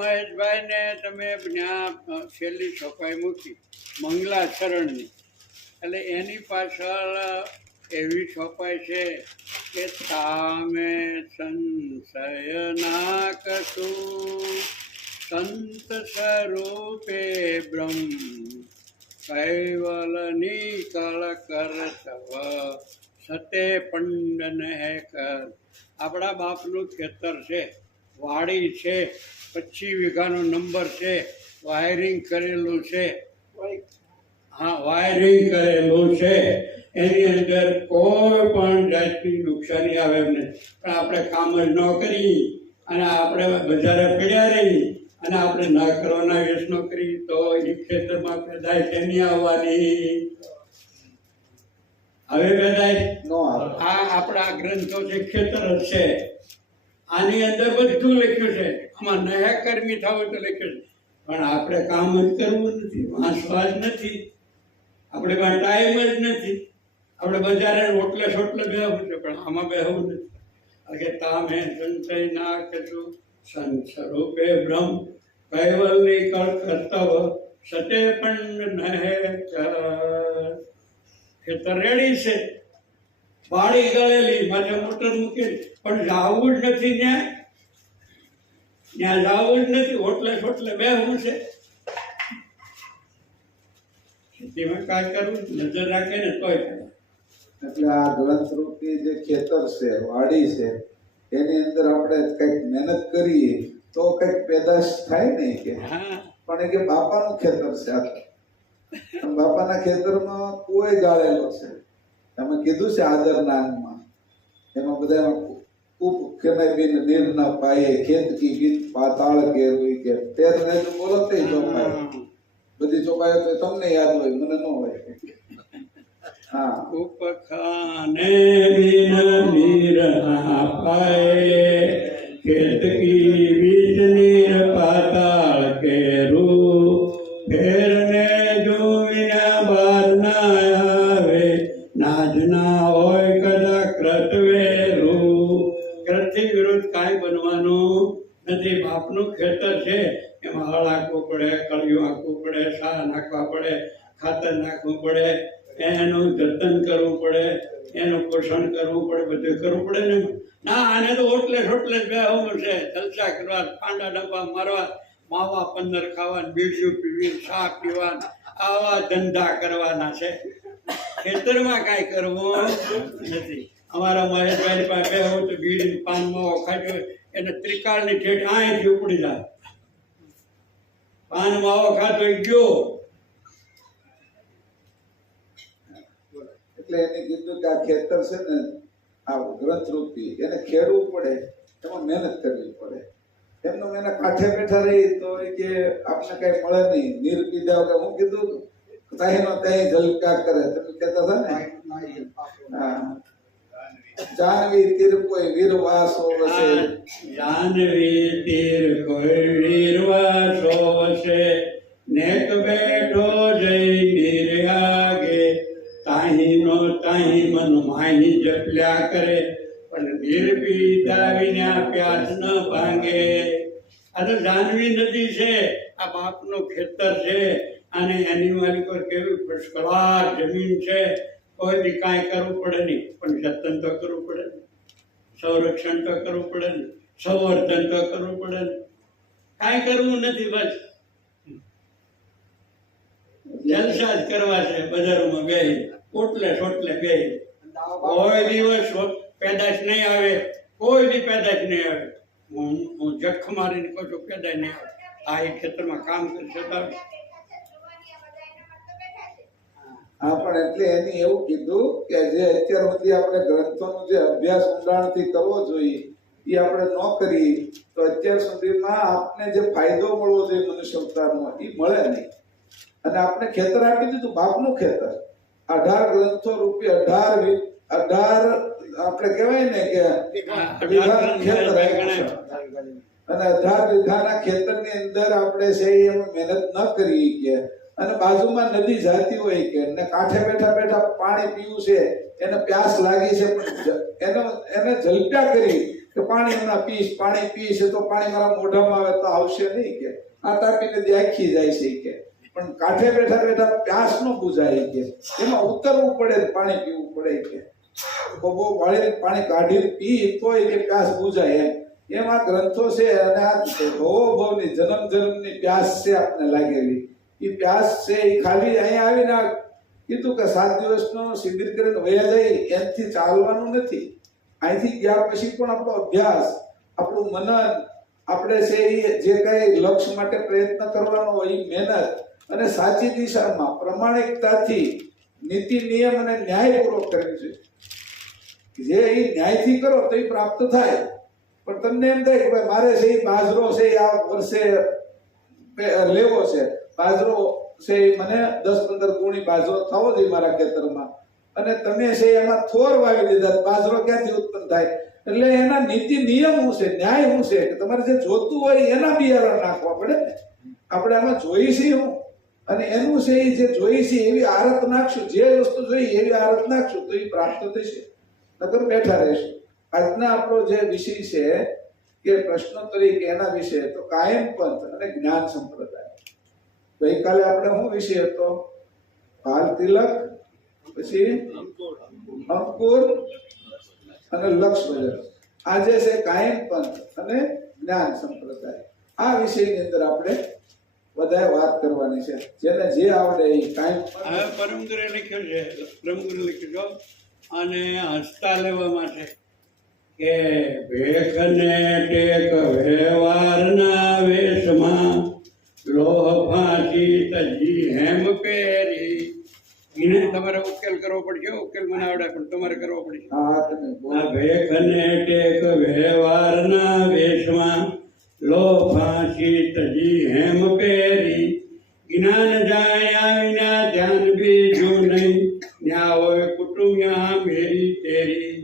મહેશભાઈ ને તમે ત્યાં છેલ્લી છોપાઈ મૂકી મંગલાચરણની, એટલે એની પાછળ એવી છોપાઈ છે કે તામે સંશય ના કશું સંત સ્વરૂપે બ્રહ્મ કૈવલ નિકળ કર તવ સતે પંડન હે કર. આપણા બાપનું ખેતર છે, વાડી છે, 25 વીઘાનો નંબર છે, વાયરિંગ કરેલું છે. હા, વાયરિંગ કરેલું છે. એની અંદર કોઈ પણ જાતની નુકસાની આવે એમ નહીં. પણ આપણે કામ જ ન કરી અને આપણે બજારે પડ્યા રહી અને આપણે ના કરવાના વેચનો કરી તો એ ખેતરમાં પેદાય તેની આવવાની. હવે પેદાય આ આપણા ગ્રંથો છે, ખેતર જ છે. આની અંદર બધું લખ્યું છે. આમાં નયા કર્મી થવું તો લખ્યું છે, પણ આપણે કામ જ કરવું નથી, વાંચવા જ નથી, આપણે પાસે ટાઈમ જ નથી. આપણે બજારે ઓટલે સોટલે બેહવું છે, પણ આમાં બેહવું નથી. કે તામે સંશય ના કશું સંત સ્વરૂપે બ્રહ્મ કૈવલ્ય કળ કર્તવ સતે પણ નહે કર. ખેતર રેડી છે, વાડી ગળેલી, માથે મોટર મૂકેલી, પણ જાવું જ નથી. ત્યાં જાવું જ નથી, ઓટલે સોટલે બેહવું છે. ખેતીમાં કાંઈ કરવું, નજર રાખે ને તોય. એટલે આ ગ્રંથ રૂપી જે ખેતર છે, વાડી છે, એની અંદર આપણે કંઈક મહેનત કરીએ તો કંઈક પેદાશ થાય ને. કે પણ એ કે બાપાનું ખેતર છે, બાપાના ખેતરમાં કોઈ ગાળેલો છે. તમે કીધું છે આદરના અંગમાં, એમાં બધા બિન નીર ના પાયે ખેત કી ગીત પાતાળ કેરવી કે તેરને તો બોલો તે ચોપાય. બધી ચોપાય તો તમને યાદ હોય, મને ન હોય. હા, ઉપખાને બિન નીર ના પાયે ખેત કી બીજ નીર પાતાળ કેરું ફેરને જો વિના બાર ના આવે નાજ ના હોય કદા ક્રતવેરું. ક્રતથી વિરુદ્ધ કાંઈ બનવાનું નથી. બાપનું ખેતર છે, એમાં હળ હાંકવું પડે, કળિયું હાંકવું પડે, સાર નાખવા પડે, ખાતર નાખવું પડે, એનું જતન કરવું પડે, એનું પોષણ કરવું પડે, બધું કરવું પડે ને. ના, આને તો ઓટલે સોટલે જ બેહવું છે, જલસા કરવા, પાંડા ડબ્બા મારવા, માવા 15 ખાવા, બીડીયું પીવી, ચા પીવા, આવા ધંધા કરવાના છે. ખેતરમાં કાંઈ કરવું નથી. અમારા મહેશભાઈ પાસે બેહવું તો બીડી પાન માવો ખાધો એને ત્રિકાળની ઠેઠ અહીંથી ઉપડી જાય. પાન માવો ખાધો ગયો. એટલે એને કીધું કે આ ખેતર છે ને, આ ગ્રંથ રૂપી, એને ખેડવું પડે, એમાં મહેનત કરવી પડે. એમનું એને કાંઠે બેઠા રહી તો એ કે આપણે કઈ મળે નહીં. નીર પીધા કે હું કીધું તાહીનો તાહી ઝલકા કરે, તમે કહેતા હતા ને. હા, જાનવી તીર કોઈ વીરવાસો વસે, જાનવી તીર કોઈ વીરવાસો વસે, નેક બેઠો જઈ નિર્યાગે તાહીનો તાહી મન માહી જપ્યા કરે, પણ નિર્પીતા વિના પ્યાસ ન ભાંગે. આ તો જાનવી નદી છે, આ બાપનું ખેતર છે, અને એની માલિકો કેવી ફર્સ્ટ ક્લાસ જમીન છે. કોઈ બી કાંઈ કરવું પડે નહીં, પણ જતન તો કરવું પડે ને, સંરક્ષણ તો કરવું પડે ને, સંવર્ધન તો કરવું પડે ને. કાંઈ કરવું નથી, બસ જલસા જ કરવા છે. બજારોમાં ગઈ, ઓટલે સોટલે ગઈ, કોઈ દિવસ પેદાશ નહીં આવે, કોઈ બી પેદાશ નહીં આવે. હું જખ મારીને કહું છું પેદાશ નહીં આવે. આ એ ખેતરમાં કામ કરી શકાય. હા, પણ એટલે એને એવું કીધું કે જે અત્યાર સુધી આપણે ગ્રંથોનો જે અભ્યાસ ઊંડાણથી કરવો જોઈએ એ આપણે ન કરી તો અત્યાર સુધીમાં આપને જે ફાયદો મળવો જોઈએ મનુષ્ય અવતારનો એ મળે નહીં. અને આપણે ખેતર આપી દીધું, બાપનું ખેતર, 18 ગ્રંથો રૂપી 18 આપણે કહેવાય ને કે વીઘાનું ખેતર આપ્યું છે. અને 18 વીઘાના ખેતરની અંદર આપણે છે એમાં મહેનત ન કરી કે અને બાજુમાં નદી જાતી હોય કે ને કાંઠે બેઠા બેઠા પાણી પીવું છે, એને પ્યાસ લાગી છે, પણ એને જલપ્યા કરી કે પાણી હમણાં પાણી પીશ તો પાણી મારા મોઢામાં આવે તો આવશે નહીં કે આ તાપીને દેખી જાય છે કે, પણ કાંઠે બેઠા બેઠા પ્યાસ ન બુઝાય કે, એમાં ઉતરવું પડે, પાણી પીવું પડે કે, બહુ વાળી પાણી કાઢી પી તોય કે પ્યાસ બુઝાય એમ આ ગ્રંથો છે. અને આ ભવની જન્મની પ્યાસ છે આપને લાગેલી, એ પ્યાસ છે એ ખાલી અહીંયા આવીને કીધું કે 7 દિવસનો શિબિર કરીને વયા જાય એનાથી ચાલવાનું નથી. અહીંથી ગયા પછી પણ આપણો અભ્યાસ, આપણું મનન, આપણે છે એ જે કઈ લક્ષ્ય માટે પ્રયત્ન કરવાનો હોય એ મહેનત અને સાચી દિશામાં પ્રમાણિકતાથી નીતિ નિયમ અને ન્યાયપૂર્વક કરવી જોઈએ. જે એ ન્યાયથી કરો તો એ પ્રાપ્ત થાય. પણ તમને એમ થાય કે ભાઈ મારે છે એ બાજરો છે આ વર્ષે લેવો છે, બાજરો છે મને 10-15 ગુણી બાજરો થવો જોઈએ મારા ખેતરમાં, અને તમે છે એમાં થોર વાવી દીધા, બાજરો ક્યાંથી ઉત્પન્ન થાય? એટલે એના નીતિ નિયમ શું છે, ન્યાય શું છે કે તમારે જે જોતું હોય એના બિયારણ નાખવા પડે ને. આપણે આમાં જોઈ છીએ હું, અને એનું છે એ જે જોઈ છે એવી આરત નાખશું, જે વસ્તુ જોઈ એવી આરત નાખશું તો એ પ્રાપ્ત થશે, નકર બેઠા રહેશું. આજના આપણો જે વિષય છે કે પ્રશ્નોત્તરી કે એના વિશે તો કાયમ પંથ અને જ્ઞાન સંપ્રદાય. ગઈકાલે આપણે શું વિષય હતો? બાલ તિલક, પછી અંકુર અને લક્ષ વજન. આજે છે કાયમ પંથ અને જ્ઞાન સંપ્રદાય. આ વિષયની અંદર આપણે બધાએ વાત કરવાની છે. જેને જે આવડે એ કાયમ પરમગુરુએ લખ્યું છે, પરમગુરુ લખ્યું અને હસતા લેવા માટે કે ભેખ ને ટેક વ્યવહારના વેશમાં લોહ ફાંસી તજી હેમ પહેરી. એને તમારે ઉકેલ કરવો પડશે, ઉકેલ મને આવડે પણ તમારે કરવો પડશે. આ ભેખ ને ટેક વ્યવહારના વેશમાં લોહ ફાંસી તજી હેમ પહેરી. જ્ઞાન જાય વિના ધ્યાન બીજું નહીં, ન્યા હોય કુટુંબિયા મેરી તેરી.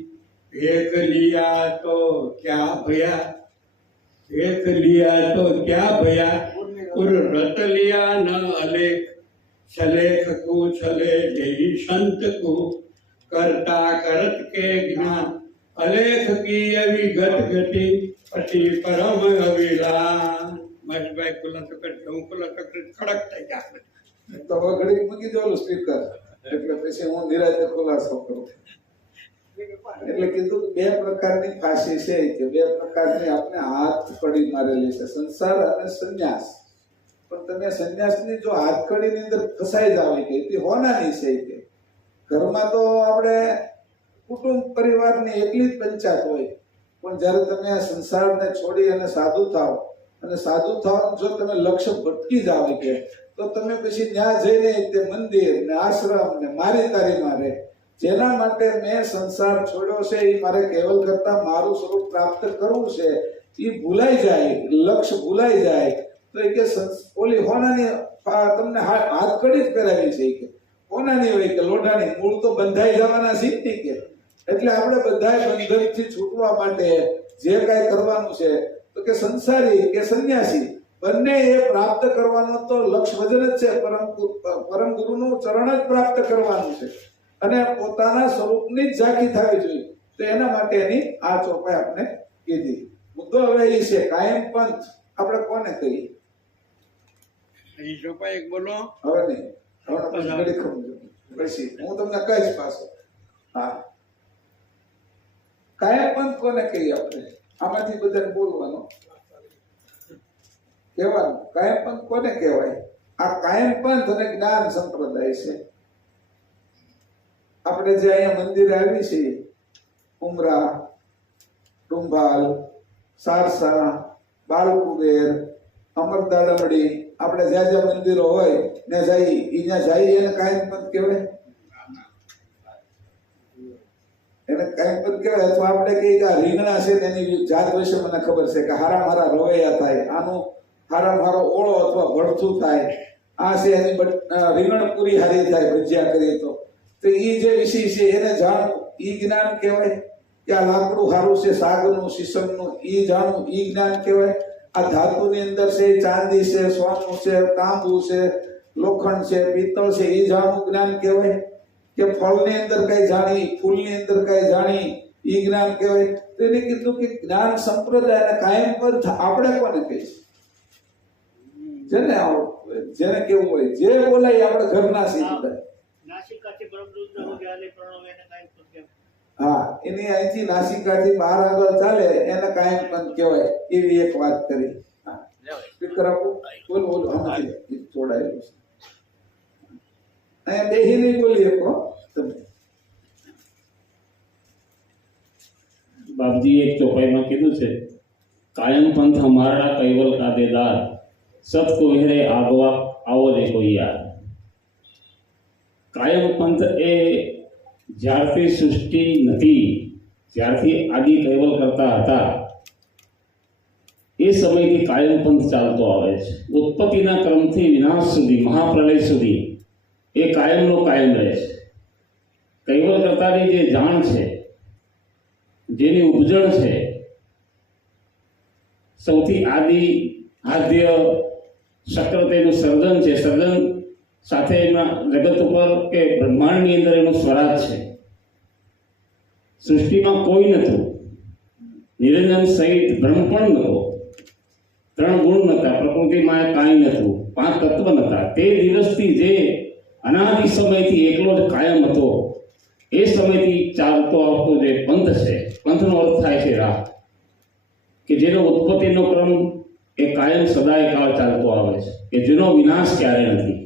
ભેખ લિયા તો ક્યા ભયા, ભેખ લિયા તો ક્યા ભયા, ઉર રત લિયા ન અલેખ. છલેખ કુ છલે જય સંત કુ, કરતા કરત કે જ્ઞાન. અલેખ કી અવિગત ગતિ, પછી પરમ અવિલાન. મહેશભાઈ ખુલ્લા તો કરશે, હું ખુલ્લા તો ખડક થઈ જાય તો હવે ઘડીક મૂકી દો સ્પીકર, એટલે પછી હું નિરાતે ખુલાસો કરું. એટલે કીધું કે 2 પ્રકારની ફાંસી છે, કે 2 પ્રકારની આપણે હાથ કડી મારેલી છે, સંસાર અને સંન્યાસ. પણ તમે સંન્યાસની જો હાથ કડીની અંદર ફસાઈ જાવ કે તે હોનાની છે કે ઘરમાં તો આપણે કુટુંબ પરિવારની એકલી જ પંચાયત હોય, પણ જ્યારે તમે આ સંસારને છોડી અને સાધુ થાવ, અને સાધુ થવાનું જો તમે લક્ષ્ય ભટકી જાવ કે તો તમે પછી ત્યાં જઈને તે મંદિર ને આશ્રમ ને મારી તારીમાં રહે. જેના માટે મેં સંસાર છોડ્યો છે એ મારે કેવલ કરતા મારું સ્વરૂપ પ્રાપ્ત કરવું છે, એ ભૂલાઈ જાય, લક્ષ્ય ભૂલાઈ જાય તો એ કે ઓલી હોનાની તમને હાથ કડી જ પહેરાવી છે કે હોનાની હોય કે લોઢાની, મૂળ તો બંધાઈ જવાના શીખતી કે. એટલે આપણે બધાય બંધનથી છૂટવા માટે જે કાંઈ કરવાનું છે તો કે સંસારી કે સંન્યાસી બંને એ પ્રાપ્ત કરવાનો તો લક્ષ્ય વજન જ છે, પરમ ગુરુનું ચરણ જ પ્રાપ્ત કરવાનું છે અને પોતાના સ્વરૂપની જ ઝાંખી થવી જોઈએ. તો એના માટેની આ ચોપાઈ આપણે કીધી. મુદ્દો હવે એ છે કાયમ પંથ આપણે કોને કહીએ? એ ચોપાઈ એક બોલો. હવે નહીં, હવે ઘડી ખમજો પછી હું તમને કહીશ પાછો. હા, કાયમ પંથ કોને કહીએ આપણે? આમાંથી બધાને બોલવાનું, કહેવાનું કાયમ પંથ કોને કહેવાય? આ કાયમ પંથ અને જ્ઞાન સંપ્રદાય છે. આપણે જે અહીંયા મંદિરે આવી છીએ, ઉમરા, ડુંભાલ, સારસા, બાલકુબેર, અમરદાડમડી, આપણે જ્યાં જ્યાં મંદિરો હોય ને જઈએ એને કાયમ પંથ કહેવાય? એને કાયમ પંથ કહેવાય? અથવા આપણે કહીએ કે આ રીંગણા છે એની જાત વિશે મને ખબર છે કે હારા મારા રવૈયા થાય, આનું હારા મારો ઓળો અથવા ભડથું થાય, આ છે એની રીંગણ પૂરી હારી થાય ભજીયા કરીએ તો એ જે વિષય છે એને જાણવું ઈ જ્ઞાન કહેવાય. કે આ લાકડું સારું છે, સાગનું, શીશમનું, ઈ જાણવું ઈ જ્ઞાન કહેવાય. આ ધાતુની અંદર છે ચાંદી છે, સોનું છે, તાંબુ છે, લોખંડ છે, પિત્તળ છે, એ જાણવું જ્ઞાન કહેવાય? કે ફળની અંદર કઈ જાણી, ફૂલની અંદર કઈ જાણી, એ જ્ઞાન કહેવાય? તો એને કીધું કે જ્ઞાન સંપ્રદાય અને કાયમ પંથ આપણે કોને કહીશું? જેને કેવું હોય, જે બોલાય આપણે ઘરના સીધા. નાસિકાથી બ્રહ્મરુદ્ર સુધી આલે પ્રણવ એને કાંઈ પણ કહેવાય. હા, એની અહીંથી નાસિકાથી બહાર આગળ ચાલે એને કાયમ પંથ કહેવાય. એવી એક વાત કરી. હા, સ્પીકર આપો. બોલો બોલો. આમાંથી જોડાયેલું છે. અહીંયા બેહી નહીં બોલી શકો તમે. બાપજીએ એક ચોપાઈમાં કીધું છે, કાયમ પંથ હમારા કૈવલ કાદેદાર, સત કો હેરે આગવા આવો દેખો યાર. કાયમ પંથ એ જ્યારથી સૃષ્ટિ નથી, જ્યારથી આદિ કૈવલ કરતા હતા એ સમયથી કાયમ પંથ ચાલતો આવે છે. ઉત્પત્તિના ક્રમથી વિનાશ સુધી, મહાપ્રલય સુધી એ કાયમનો કાયમ રહે છે. કૈવલ કરતાની જે જાણ છે, જેની ઉપજણ છે, સૌથી આદ્ય શક્રતેનું સર્જન છે. સર્જન સાથે એમાં જગત ઉપર કે બ્રહ્માંડની અંદર એનું સ્વરાજ છે. સૃષ્ટિમાં કોઈ નહોતું, નિરંજન સહિત બ્રહ્મ પણ નહોતો, 3 ગુણ નહોતા, પ્રકૃતિમાં કાંઈ નહોતું, 5 તત્વ નહોતા. તે દિવસથી જે અનાદિ સમયથી એકલો જ કાયમ હતો, એ સમયથી ચાલતો આવતો જે પંથ છે, પંથનો અર્થ થાય છે રાહ, કે જેનો ઉત્પત્તિનો ક્રમ એ કાયમ સદાય કાળ ચાલતો આવે છે, કે જેનો વિનાશ ક્યારે નથી.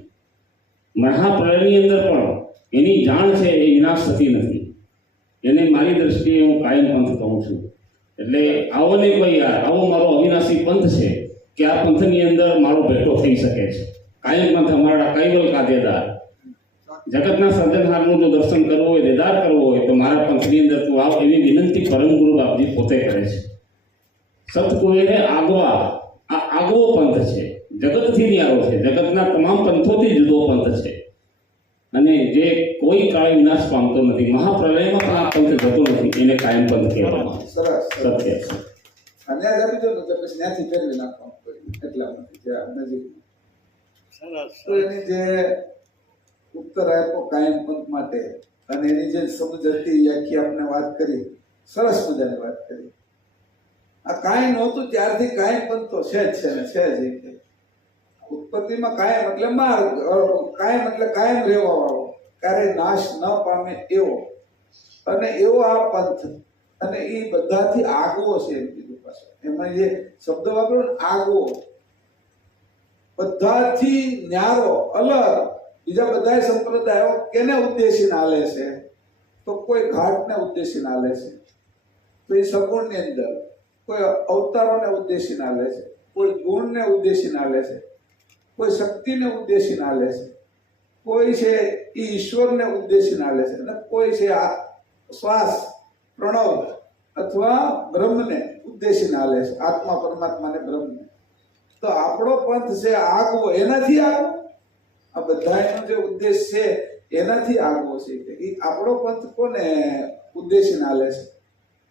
મહાપ્રલયની અંદર પણ એની જાણ છે, એ વિનાશ થતી નથી. એને મારી દ્રષ્ટિએ હું કાયમ પંથ કહું છું. એટલે આવો ને કોઈ યાર, આવો મારો અવિનાશી પંથ છે કે આ પંથની અંદર મારો ભેટો થઈ શકે છે. કાયમ પંથ અમારા કૈવલ કાદેદાર. જગતના સર્જનહારનું જો દર્શન કરવું હોય, દીદાર કરવો હોય, તો મારા પંથની અંદર તું આવ, એવી વિનંતી પરમ ગુરુ બાપજી પોતે કરે છે. સતકુવેરે આગવા, આ આગવો પંથ છે, જગતથી ન્યારો છે, જગતના તમામ પંથોથી જુદો પંથ છે, અને જે કોઈ કાળ વિનાશ પામતો નથી. મહાપ્રલયમાં પણ આ પંથ જતો નથી, એને કાયમ પંથ કહેવામાં સરસ. સત્ય છે. અને આ આપી દો ને તો પછી ત્યાંથી ફેરવી નાખવાનું પડ્યું. એટલા માટે જે આ નજીક. સરસ. તો એની જે ઉત્તર આપ્યો કાયમ પંથ માટે, અને એની જે સમજ હતી એ આખી આપણે વાત કરી, સરસ મજાની વાત કરી. આ કાંઈ નહોતું ત્યારથી કાયમ પંથ તો છે જ છે ને છે જ. ઉત્પત્તિમાં કાયમ એટલે માર્ગ, કાયમ એટલે કાયમ રહેવા વાળો, ક્યારેય નાશ ન પામે એવો, અને એવો આ પંથ. અને એ બધાથી આગવો છે એમ કીધું. પાછું એમાં જે શબ્દ વાપર્યો ને, આગવો, બધાથી ન્યારો, અલગ. બીજા બધા સંપ્રદાયો કેને ઉદ્દેશીને હાલે છે? તો કોઈ ઘાટને ઉદ્દેશીને હાલે છે, તો એ સગુણની અંદર કોઈ અવતારોને ઉદ્દેશીને હાલે છે, કોઈ ગુણને ઉદ્દેશીને હાલે છે, કોઈ શક્તિને ઉદ્દેશીને હાલે છે, કોઈ છે એ ઈશ્વરને ઉદ્દેશીને હાલે છે, અને કોઈ છે આ શ્વાસ, પ્રણવ અથવા બ્રહ્મને ઉદ્દેશીને હાલે છે, આત્મા પરમાત્માને બ્રહ્મને. તો આપણો પંથ છે આગવો, એનાથી આગવો. આ બધાનો જે ઉદ્દેશ છે એનાથી આગવો છે. કે આપણો પંથ કોને ઉદ્દેશીને હાલે છે?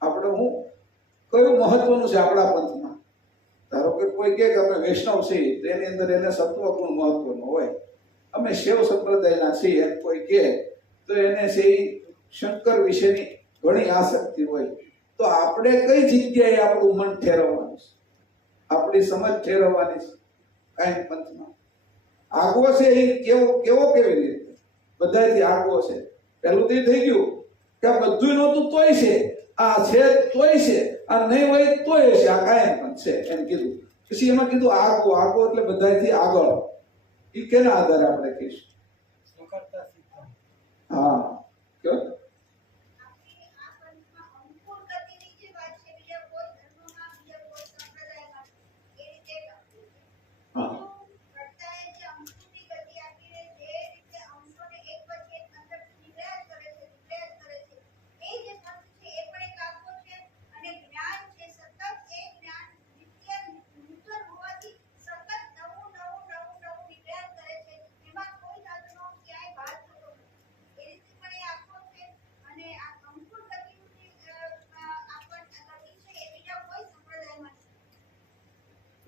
આપણે હું કયું મહત્વનું છે આપણા પંથમાં? ધારો કે કોઈ કહે કે અમે વૈષ્ણવ છીએ, તો એની અંદર એને સત્વ ગુણ મહત્વનો હોય. અમે શૈવ સંપ્રદાયના છીએ એમ કોઈ કહે, તો એને છે શંકર વિશેની ઘણી આસક્તિ હોય. તો આપણે કઈ જગ્યાએ આપણું મન ઠેરવવાનું છે, આપણી સમજ ઠેરવવાની છે? કાયમ પંથમાં આગવો છે એ કેવી રીતે? બધાથી આગવો છે. પહેલું તો એ થઈ ગયું કે આ બધું નહોતું તોય છે, આ છે તોય છે, આ નહીં હોય તોય છે, આ કાયમ પંથ છે એમ કીધું. પછી એમાં કીધું આગવો. આગવો એટલે બધાથી આગળ. એ કેના આધારે આપણે કહીશું? હા, કયો?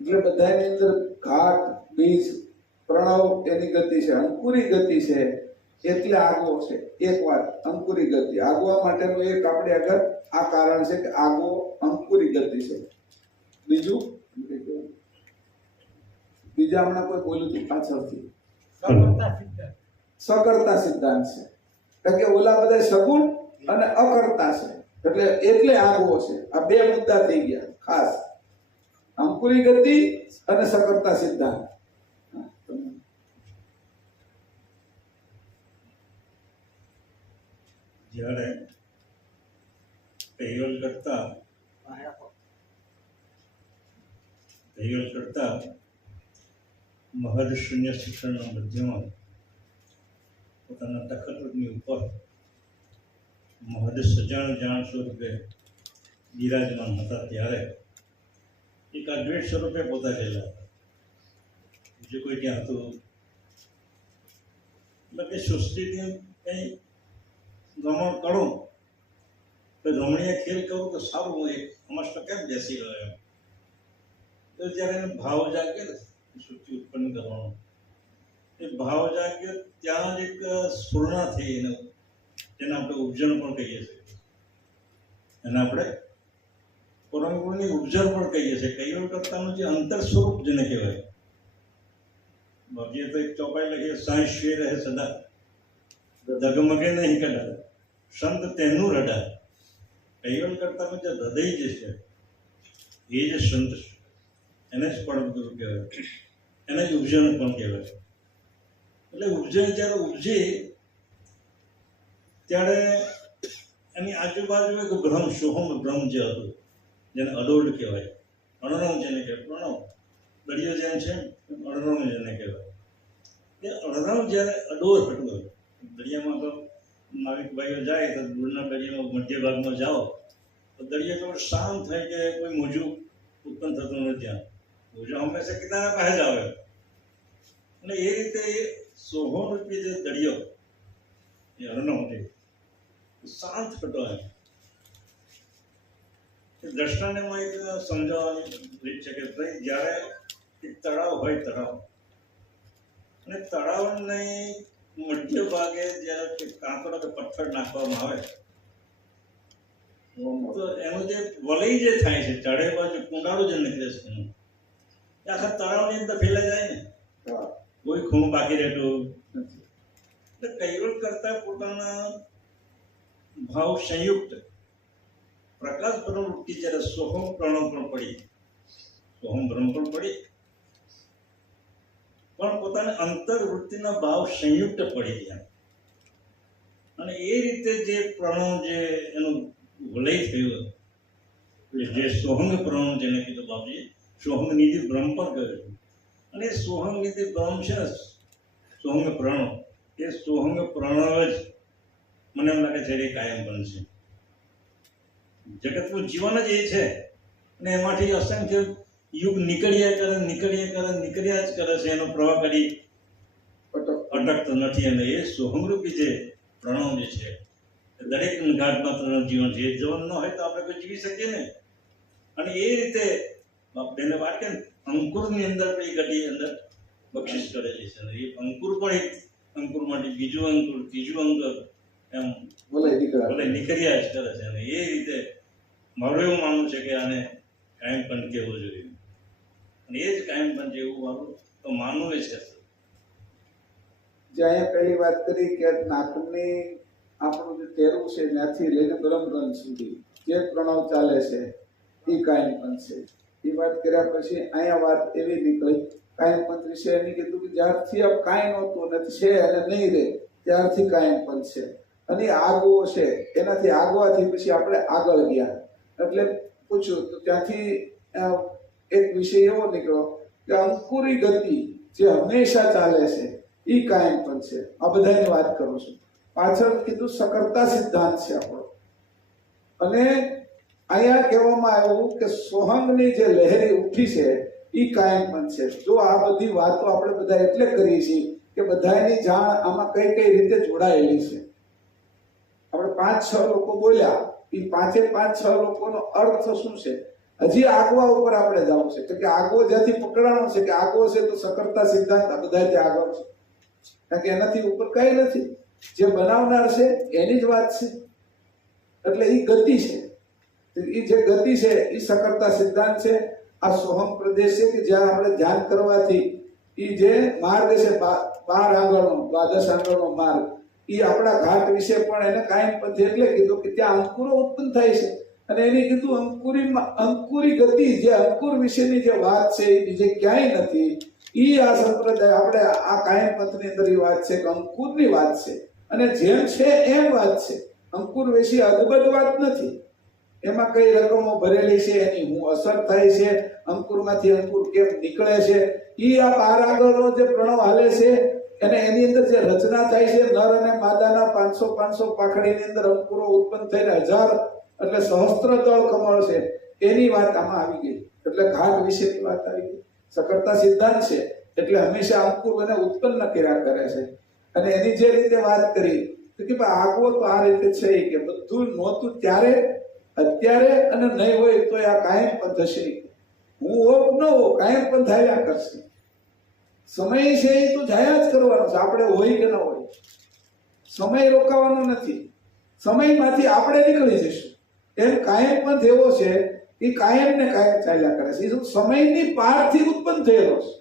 એટલે બધાની અંદર ઘાટ, બીજ, પ્રણવ એની ગતિ છે, અંકુરી ગતિ છે, એટલે આગવો છે. એક વાત અંકુરી ગતિ આગવા માટેનું એક આપણે આગળ આ કારણ છે કે આગવો અંકુરી ગતિ છે. બીજા હમણાં કોઈ બોલ્યું હતું પાછળથી સકર્તા સિદ્ધાંત છે, કારણ કે ઓલા બધા સગુણ અને અકર્તા છે, એટલે આગવો છે. આ બે મુદ્દા થઈ ગયા ખાસ, અંકુરી ગતિ અને સકર્તા સિદ્ધાંત. જ્યારે કૈવલ કરતા મહદ શૂન્ય શિક્ષણના મધ્યમાં પોતાના તખતની ઉપર મહદ સજાણ જાણ સ્વરૂપે બિરાજમાન હતા ત્યારે એક અદ્વૈત સ્વરૂપે પોતા ગયેલા હતા. બીજું કોઈ ત્યાં હતું એટલે કે સૃષ્ટિની કંઈ ભ્રમણ કરું તો રમણીય ખેલ કરું તો સારું, હું એક મસ્ત કેમ બેસી રહ્યો એમ. તો જ્યારે એને ભાવ જાગે ને સૃષ્ટિ ઉત્પન્ન કરવાનો, એ ભાવ જાગ્યો ત્યાં જ એક સ્ફુરણા થઈ એને, જેને આપણે ઉપજન પણ કહીએ છીએ, એને આપણે પરંપરાની ઉપજન પણ કહીએ છીએ. કૈવલ કરતાનું જે અંતર સ્વરૂપ જેને કહેવાય, બાપજીએ તો એક ચોપાઈ લખી, સાંઈ શ્રી રહે સદા, ડગમગે નહીં કડા, સંત તેનું રડા. કૈવલ કરતાનું જે હૃદય જે છે એ જ સંત છે, એને જ પરમ ગુરુ કહેવાય, એને જ ઉપજન પણ કહેવાય. એટલે ઉપજન જ્યારે ઉપજે ત્યારે એની આજુબાજુ એક ભ્રમ, સોહમ ભ્રમ જે હતું, જેને અડોળ કહેવાય, અણરમ જેને કહેવાય, પ્રણવ દરિયો જેમ છે અણરમ જેને કહેવાય. એ અણરમ જ્યારે અડોળ હતો, દરિયામાં તો નાવિક ભાઈઓ જાય તો દૂરના દરિયામાં મધ્ય ભાગમાં જાઓ તો દરિયો તો શાંત થાય કે કોઈ મોજું ઉત્પન્ન થતું નથી. ત્યાં મોજું હંમેશા કિનારા પાસે જ આવે. અને એ રીતે સોહમ રૂપી જે દરિયો એ અણરમ છે, શાંત થતો એમ. દ્રષ્ટાને માં એક સમજાવવાની રીત છે કે ભાઈ જ્યારે એક તળાવ હોય, તળાવ અને તળાવની મધ્ય ભાગે જ્યારે કાંકરો કે પથ્થર નાખવામાં આવે તો એનું જે વલય જે થાય છે, ચડે બાજુ કુંડાળું જે નીકળે છે એનું, એ આખા તળાવની અંદર ફેલાઈ જાય ને, કોઈ ખૂણ બાકી રહેતું નથી. એટલે કૈવલ કરતા પોતાના ભાવ સંયુક્ત પ્રકાશ બ્રહ્મ વૃત્તિ જ્યારે સોહમ પ્રણવ પણ પડી, સોહમ બ્રહ્મ પણ પડી, પણ પોતાના અંતર્વૃત્તિના ભાવ સંયુક્ત પડી ગયા. અને એ રીતે જે પ્રણવ જે એનું વલય થયું, જે સોહંગ પ્રણવ જેને કીધું બાપજી, સોહંગ નિધિ બ્રહ્મ પણ કહ્યું. અને સોહંગ નિધિ બ્રહ્મ છે ને, સોહંગ પ્રણવ, એ સોહંગ પ્રણવ જ મને એમ લાગે છે એ કાયમ પણ છે. જગતનું જીવન જ એ છે, અને એમાંથી અસંખ્ય યુગ નીકળ્યા જ કરે છે, એનો પ્રવાહ કરી અટકતો નથી. અને એ સોહમરૂપી જે પ્રણવ જે છે, દરેક ઘાટમાં જીવન છે. એ જીવન ન હોય તો આપણે કોઈ જીવી શકીએ ને. અને એ રીતે બેને વાત કે અંકુરની અંદર પણ એ ગતિ અંદર બક્ષિસ કરે છે. એ અંકુર પણ એક અંકુર માટે બીજું અંકુર, ત્રીજું અંકુર એમ નીકળ્યા જ કરે છે. અને એ રીતે મારું એવું માનવું છે કે આને કાયમ પણ કહેવું જોઈએ, અને એ જ કાયમ પણ જેવું મારું તો માનવું છે. જે અહીંયા પહેલી વાત કરી કે નાકની આપણું જે તેરું છે ત્યાંથી લઈને બ્રહ્મરંધ સુધી જે પ્રણવ ચાલે છે એ કાયમ પણ છે. એ વાત કર્યા પછી અહીંયા વાત એવી નીકળી કાયમ પંથ વિશે એની કીધું કે જ્યારથી આ કાંઈ નહોતું નથી છે અને નહીં રહે ત્યારથી કાયમ પંથ છે. અને આગવો છે, એનાથી આગવાથી પછી આપણે આગળ ગયા. એટલે પૂછ્યું તો ત્યાંથી એક વિષય એવો નીકળ્યો કે અંકુરી ગતિ જે હંમેશા ચાલે છે એ કાયમ પણ છે. આ બધાની વાત કરું છું. પાછળ કીધું સકર્તા સિદ્ધાંત છે આપણો. અને અહીંયા કહેવામાં આવ્યું કે સોહંગની જે લહેરી ઉઠી છે એ કાયમ પણ છે. જો આ બધી વાતો આપણે બધા એટલે કરીએ છીએ કે બધાની જાણ આમાં કઈ કઈ રીતે જોડાયેલી છે. આપણે 5-6 લોકો બોલ્યા, એ 5-6 લોકોનો અર્થ શું છે હજી આગવા ઉપર આપણે જવું છે તો કે આગવો જ્યાંથી પકડાણો છે કે આગવો છે તો સકર્તા સિદ્ધાંત આ બધા ત્યાં આગળ છે, કારણ કે એનાથી ઉપર કઈ નથી. જે બનાવનાર છે એની જ વાત છે, એટલે એ ગતિ છે. એ જે ગતિ છે એ સકર્તા સિદ્ધાંત છે. આ સોહમ પ્રદેશ છે કે જ્યાં આપણે ધ્યાન કરવાથી એ જે માર્ગ છે 12 આંગણનો 12 આંગણનો માર્ગ, એ આપણા ઘાટ વિશે પણ એને કાયમ પંથે એટલે કીધું કે ત્યાં અંકુરો ઉત્પન્ન થાય છે. અને એને કીધું અંકુરી ગતિ, જે અંકુર વિશેની જે વાત છે એ બીજે ક્યાંય નથી. ઈ આ સંપ્રદાય આપણે આ કાયમ પંથની અંદર એ વાત છે કે અંકુરની વાત છે, અને જેમ છે એમ વાત છે. અંકુર વિશે અદભુત વાત નથી. એમાં કઈ રકમો ભરેલી છે, એની હું અસર થાય છે, અંકુરમાંથી અંકુર કેમ નીકળે છે, ઈ આ 12 આંગળનો જે પ્રણવ હાલે છે અને એની અંદર જે રચના થાય છે, નર અને માદાના 500 પાખડીની અંદર અંકુરો ઉત્પન્ન થઈને 1000 એટલે સહસ્ત્ર દળ કમળ છે, એની વાત આમાં આવી ગઈ. એટલે ઘાટ વિશેની વાત આવી ગઈ. સકર્તા સિદ્ધાંત છે એટલે હંમેશા અંકુર એને ઉત્પન્ન કર્યા કરે છે. અને એની જે રીતે વાત કરી કે આગવો તો આ રીતે છે કે બધું નહોતું ત્યારે, અત્યારે અને નહીં હોય તો આ કાયમ પંથ હશે. હું હોક ન હો, કાયમ પંથ આવ્યા કરશે. સમય છે એ તો જાયા જ કરવાનો છે, આપણે હોય કે ન હોય. સમય રોકાવાનો નથી, સમયમાંથી આપણે નીકળી જઈશું. એમ કાયમ પંથ એવો છે એ કાયમ ને કાયમ ચાલ્યા કરે છે. એ સમયની પારથી ઉત્પન્ન થયેલો છે,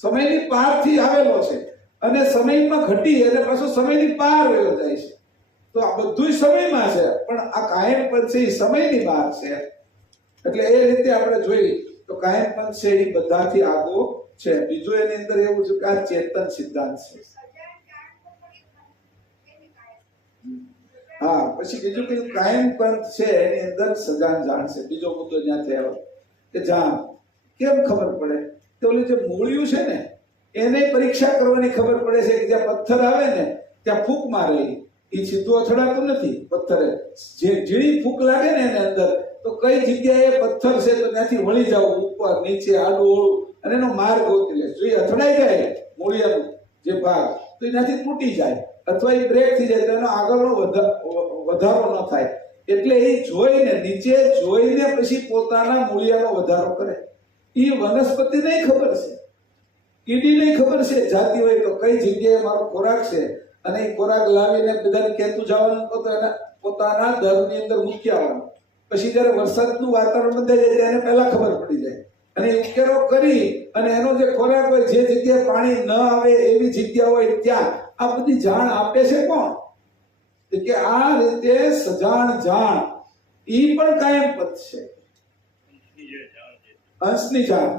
સમયની પારથી આવેલો છે, અને સમયમાં ઘટી અને પાછો સમયની પાર વયો જાય છે. તો આ બધું સમયમાં છે, પણ આ કાયમ પંથ છે એ સમયની બહાર છે. એટલે એ રીતે આપણે જોઈએ તો કાયમ પંથ છે એ બધાથી આગો છે. બીજું એની અંદર એવું છે કે આ ચેતન સિદ્ધાંત છે. હા, પછી બીજું કયું કાયમ પંથ છે એની અંદર સજાન જાણ છે. બીજો મુદ્દો જ્યાંથી આવ્યો કે જાણ કેમ ખબર પડે તો ઓલી જે મૂળિયું છે ને એને પરીક્ષા કરવાની ખબર પડે છે કે જ્યાં પથ્થર આવે ને ત્યાં ફૂંક મારે, એ સીધું અથડાતું નથી. પથ્થરે જે ઝીણી ફૂંક લાગે ને એની અંદર તો કઈ જગ્યાએ પથ્થર છે તો ત્યાંથી વળી જાવ ઉપર નીચે આડું ઓળું અને એનો માર્ગ ગોતી લે. જો એ અથડાઈ જાય મૂળિયાનો જે ભાગ તો એનાથી તૂટી જાય અથવા એ બ્રેક થઈ જાય તો એનો આગળનો વધારો ન થાય. એટલે એ જોઈને નીચે જોઈને પછી પોતાના મૂળિયાનો વધારો કરે. એ વનસ્પતિને ખબર છે, કીડીને ખબર છે જાતિ હોય તો કઈ જગ્યાએ મારો ખોરાક છે, અને એ ખોરાક લાવીને બધાને કહેતું જવાનું તો એને પોતાના દરની અંદર મૂકી આવવાનું. પછી જ્યારે વરસાદનું વાતાવરણ બંધાઈ જાય એને પહેલા ખબર પડી જાય અને ઉકેરો કરી અને એનો જે ખોરાક હોય જે જગ્યાએ પાણી ન આવે એવી જગ્યા હોય ત્યાં આ બધી જાણ આપે છે કોણ? કે આ રીતે સજાણ જાણ ઈ પણ કાયમ પંથ છે. અંશની જાણ,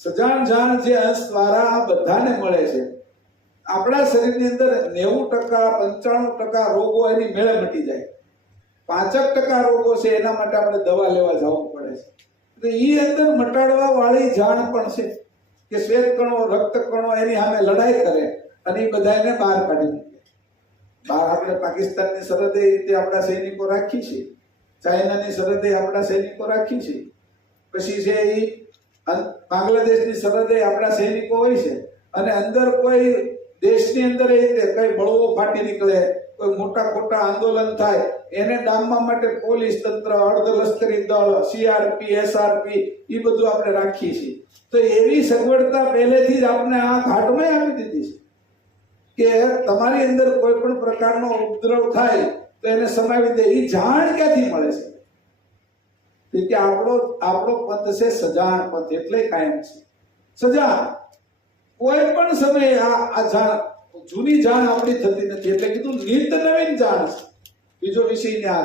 સજાણ જાણ જે અંશ દ્વારા આ બધાને મળે છે. આપણા શરીરની અંદર 90% 95% રોગો એની મેળે મટી જાય. 5% રોગો છે એના માટે આપણે દવા લેવા જવું પડે છે. તો ઈ અંદર મટાડવા વાળી જાણ પણ છે કે શ્વેત કણો રક્ત કણો એની સામે લડાઈ કરે અને એ બધાને બહાર કાઢી મૂકે. બહાર આપણે પાકિસ્તાનની સરહદે રીતે આપણા સૈનિકો રાખી છે, ચાઇનાની સરહદે આપણા સૈનિકો રાખી છે, પછી છે એ બાંગ્લાદેશની સરહદે આપણા સૈનિકો હોય છે. અને અંદર કોઈ દેશની અંદર એ રીતે કઈ બળવો ફાટી નીકળે, કોઈ મોટા ખોટા આંદોલન થાય એને ડામવા માટે પોલીસ તંત્ર, અર્ધલશ્કરી દળ, સીઆરપી, એસઆરપી એ બધું આપણે રાખીએ છીએ. તો એવી સગવડતા પહેલેથી જ આપણે આ ઘાટમાં આપી દીધી છે કે તમારી અંદર કોઈ પણ પ્રકારનો ઉપદ્રવ થાય તો એને સમાવી દે. એ જાણ ક્યાંથી મળે છે કે આપણો પંથ છે સજાણ પંથ, એટલે કાયમ છે સજાણ. કોઈ પણ સમયે આ જાણ જૂની જાણ આપણી થતી નથી, એટલે કીધું નિત્ય નવીન જાણ છે. બીજો વિષય ને આ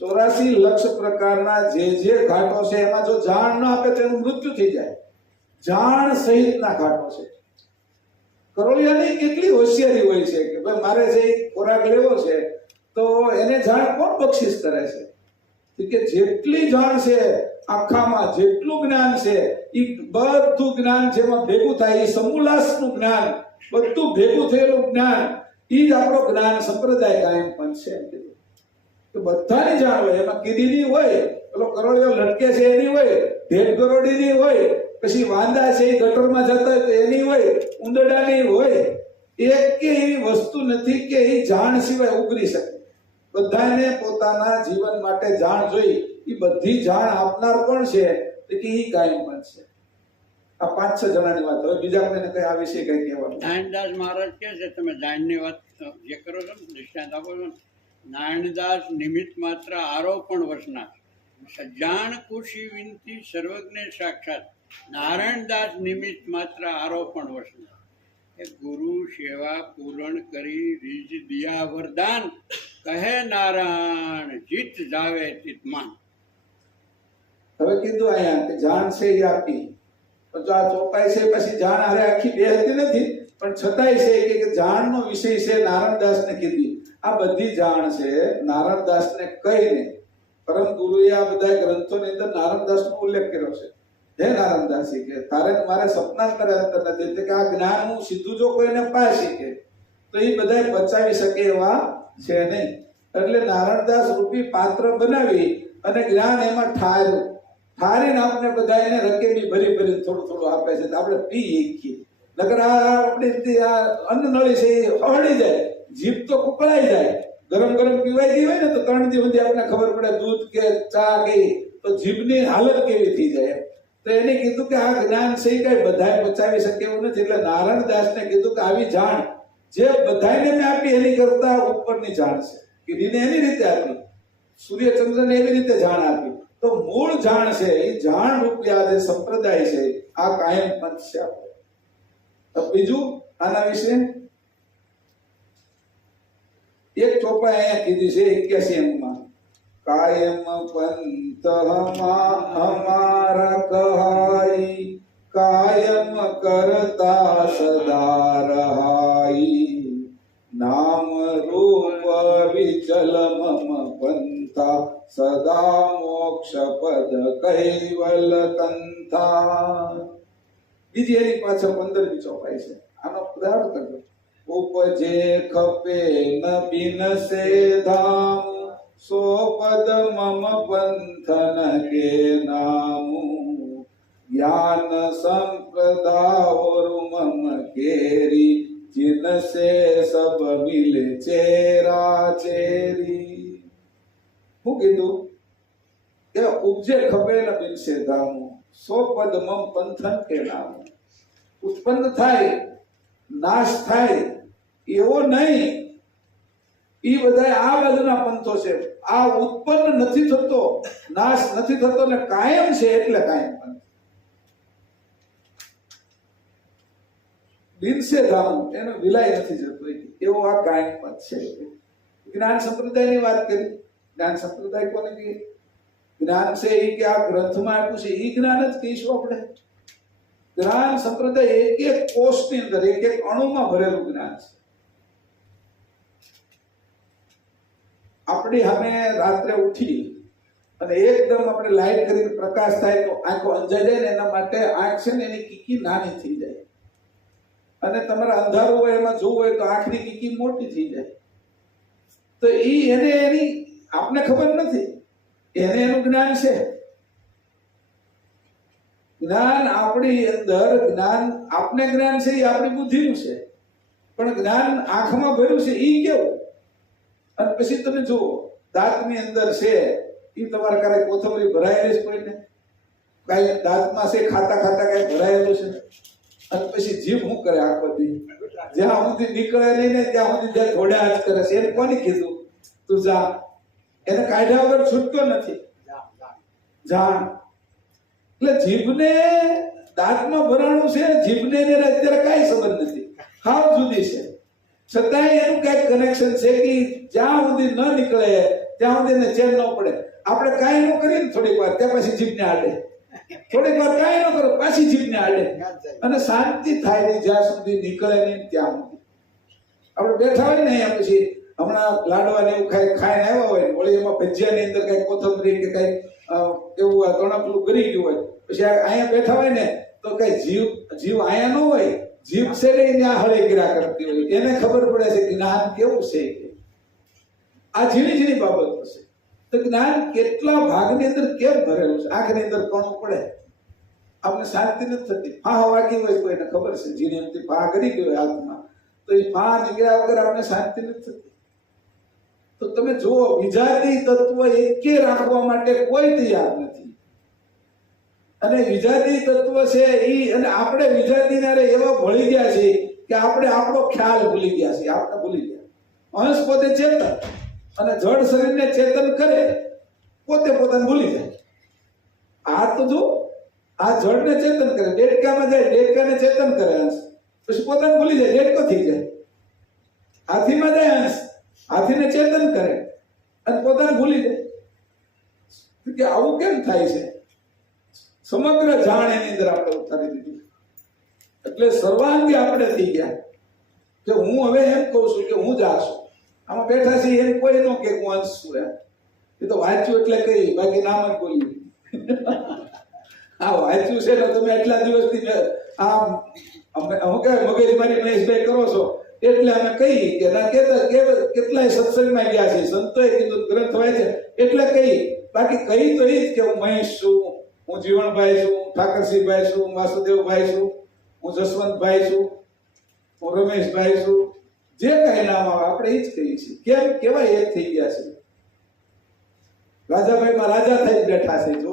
84 લક્ષ પ્રકારના જે ઘાટો છે એમાં જો જાણ ન આપે તેનું મૃત્યુ થઈ જાય. જાણ સહિતના ઘાટો છે. કરોળિયાની કેટલી હોશિયારી હોય છે કે ભાઈ મારે જે ખોરાક લેવો છે તો એને જાણ કોણ બક્ષિસ કરે છે કે જેટલી જાણ છે આખામાં જેટલું જ્ઞાન છે એ બધું જ્ઞાન જેમાં ભેગું થાય એ સમુલાસનું જ્ઞાન, બધું ભેગું થયેલું જ્ઞાન એ જ આપણો જ્ઞાન સંપ્રદાય કાયમ પણ છે. તો બધાની જાણ હોય, એમાં કીડીની હોય, પેલો કરોળિયો લટકે છે એની હોય, ઢેઢ ગરોડીની હોય, પછી વાંદા છે એ ગટરમાં જતા હોય તો એની હોય, ઉંદરડાની હોય. એક કે એવી વસ્તુ નથી કે એ જાણ સિવાય ઉગરી શકે. બધાને પોતાના જીવન માટે જાણ જોઈ. એ બધી જાણ આપનાર કોણ છે? તો કે ઈ કાયમ છે. આ 5-6 જણાની વાત. હવે બીજા કોઈને કઈ આ વિશે કઈ કહેવાનું? નારાયણદાસ મહારાજ કહે છે, તમે જાણની વાત જે કરો છો ને, દૃષ્ટાંત આપો છો ને, નારાયણદાસ નિમિત્ત માત્ર આરોપણ વસનાર, સજાણ ખુશી વિનતી સર્વજ્ઞ સાક્ષાત. નારાયણદાસ નિમિત્ત માત્ર આરોપણ વસનાર, એ ગુરુ સેવા પૂરણ કરી રીજ દિયા વરદાન, કહે નારાયણ જીત જાવે ચિતમાન. હવે કીધું અહીંયા કે જાણ છે એ આપી, પણ જો આ ચોપાઈ છે પછી જાણ હારે આખી બેહતી નથી, પણ છતાંય છે કે જાણનો વિષય છે નારાયણદાસને કીધી. આ બધી જાણ છે નારાયણદાસને કહીને પરમ ગુરુએ આ બધા ગ્રંથોની અંદર નારાયણદાસનો ઉલ્લેખ કર્યો છે. હે નારાયણદાસી કે તારે મારે સપનાંતરે અંતર નથી, એટલે કે આ જ્ઞાન હું સીધું જો કોઈને પાય શીખે તો એ બધા બચાવી શકે એવા છે નહીં. એટલે નારાયણદાસ રૂપી પાત્ર બનાવી અને જ્ઞાન એમાં ઠારીને આપણે બધા એને રકેબી ભરી થોડું થોડું આપે છે, આપણે પી શકીએ. નકર આપણી આ અન્ન નળી છે એ હળી જાય, જીભ તો કુકળાઈ જાય. ગરમ પીવાઈ ગઈ હોય ને તો 3 દિવસ સુધી આપણને ખબર પડે દૂધ કે ચા ગઈ તો જીભની હાલત કેવી થઈ જાય. તો એને કીધું કે આ જ્ઞાન છે એ કઈ બધાય બચાવી શકે એવું નથી. એટલે નારાયણદાસને કીધું કે આવી જાણ જે બધાને મેં આપી એની કરતા ઉપરની જાણ છે. કીધીને એની રીતે આપી, સૂર્યચંદ્રને એવી રીતે જાણ આપી. તો મૂળ જાણ છે એ જાણ રૂપી આ જે સંપ્રદાય છે આ કાયમ પંથ છે આપણે. બીજું આના વિશે એક ચોપાઈ અહીંયા કીધી છે 81 માં, કાયમ પંથ હમારા કહાઈ, કાયમ કરતા સદા રહાઈ, નામ રૂપ વિચલ મમ પંથા, સદા મોક્ષ પદ કૈવલ કંથા. બીજી એની પાછળ 15મી ચોપાઈ છે. આનો ઉદાહરણ કરજો. ઉપજે ખપે ન બિનસે ધામ, સો પદ મમ પંથન કે નામુ, જ્ઞાન સંપ્રદાય મમ કેરી, जिनसे सब मिल चेरा चेरी. હું કીધું કે ઉપજે ખપે ન બિનસે ધામુ, સો પદ મમ પંથન કે નામુ. ઉત્પન્ન થાય નાશ થાય એવો નહીં. એ બધા આ બાજુના પંથો છે. આ ઉત્પન્ન નથી થતો, નાશ નથી થતો ને કાયમ છે એટલે કાયમ પંથ. બિનસે ધામુ એનો વિલાય નથી જતો એવો આ કાયમ પંથ છે. જ્ઞાન સંપ્રદાયની વાત કરી. જ્ઞાન સંપ્રદાય કોને કહીએ? જ્ઞાન છે એ કે આ ગ્રંથમાં આપ્યું છે એ જ્ઞાન જ કહીશું આપણે. જ્ઞાન સંપ્રદાય એક કોષની અંદર એક અણુમાં ભરેલું જ્ઞાન છે. આપણી સામે રાત્રે ઉઠી અને એકદમ આપણે લાઈટ કરીને પ્રકાશ થાય તો આંખો અંજાઈ જાય ને એના માટે આંખ છે ને એની કીકી નાની થઈ જાય, અને તમારે અંધારું હોય એમાં જોવું હોય તો આંખની કીકી મોટી થઈ જાય. તો એને એની આપને ખબર નથી, એને એનું જ્ઞાન છે. જ્ઞાન આપણી અંદર જ્ઞાન આપને જ્ઞાન છે એ આપણી બુદ્ધિનું છે, પણ જ્ઞાન આંખમાં ભર્યું છે એ કેવું? અને પછી તમે જુઓ દાંતની અંદર છે એ તમારે ક્યારેય કોથમરી ભરાયેલી છે કોઈને? કઈ દાંતમાં છે ખાતા ખાતા કઈ ભરાયેલું છે? અને પછી જીભ શું કરે આખો દી? જ્યાં સુધી નીકળે નહીં ને ત્યાં સુધી જ્યાં ઘોડ્યા જ કરે છે. એને કોને કીધું તું જા? એને કાઢ્યા વગર છૂટતો નથી. જાણ એટલે જીભને દાંતમાં ભરાણું છે, જીભને અત્યારે કાંઈ સંબંધ નથી, હાવ જુદી છે. છતાંય એનું કઈક કનેક્શન છે કે જ્યાં સુધી ન નીકળે ત્યાં સુધી એને ચેન ન પડે. આપણે કાંઈ ન કરીએ ને થોડીક વાર ત્યાં પછી જીભને આડે, થોડીક વાર કાંઈ ન કરો પાછી જીભને આડે, અને શાંતિ થાય નહીં જ્યાં સુધી નીકળે નહીં ત્યાં સુધી. આપણે બેઠા હોય ને અહીંયા પછી હમણાં લાડવા ને એવું ખાઈને આવ્યા હોય, વળી એમાં ભજીયાની અંદર કઈ કોથમરી કે કઈ એવું તણપલું કરી ગયું હોય, પછી અહીંયા બેઠા હોય ને તો કઈ જીવ અહીંયા ન હોય, જીભ છે ને ત્યાં હળે ગીરા કરતી હોય. એને ખબર પડે છે જ્ઞાન કેવું છે. આ ઝીણી ઝીણી બાબતો છે. તો જ્ઞાન કેટલા ભાગની અંદર કેમ ભરેલું છે? આંખની અંદર કણું પડે આપણે શાંતિ નથી થતી. ફાહ વાગી હોય કોઈને ખબર છે, ઝીણી એમથી ફાહ કરી ગયો હાથમાં, તો એ ફાહ નીકળ્યા વગર આપણે શાંતિ નથી થતી. તો તો તમે જુઓ વિજાતી તત્વ એકે રાખવા માટે કોઈ તૈયાર નથી. અને વિજાતી તત્વ છે ઈ, અને આપણે વિજાતીને એવા ભળી ગયા છે કે આપણે આપણો ખ્યાલ ભૂલી ગયા છે. આપણે ભૂલી ગયા. અંશ પોતે ચેતન અને જડ શરીરને ચેતન કરે, પોતે પોતાને ભૂલી જાય. આ તો જો આ જડને ચેતન કરે, દેડકામાં જાય, દેડકાને ચેતન કરે અંશ, પછી પોતાને ભૂલી જાય, દેડકો થઈ જાય. હાથીમાં જાય અંશ, હાથીને ચેતન કરે અને પોતાને ભૂલી જાય. કે આવું કેમ થાય છે? સમગ્ર જાણ એની અંદર આપણે ઉતારી દીધી. એટલે સર્વાંગી આપણે થઈ ગયા કે હું હવે એમ કહું છું કે હું જ આ છું. આમાં બેઠા છે એમ કોઈ ન કે હું અંશ છું. એ તો વાંચ્યું એટલે કઈ, બાકી નામ જ બોલ્યું. આ વાંચ્યું છે ને તમે એટલા દિવસથી આમ હું કે મગજમારી મહેશભાઈ કરો છો એટલે અમે કહી કે ના કેટલાય સત્સંગમાં ગયા છે, સંતોએ કીધું, ગ્રંથ વાંચે એટલે કહી. બાકી કહી તો એ જ કે હું મહેશ છું, હું જીવણભાઈ છું, ઠાકરસિંહભાઈ છું, વાસુદેવભાઈ છું, હું જસવંતભાઈ છું, હું રમેશભાઈ છું, જે કઈ નામ આવે આપણે એ જ કહીએ છીએ. કેમ? કેવા એક થઈ ગયા છે. રાજાભાઈમાં રાજા થઈ બેઠા છે. જો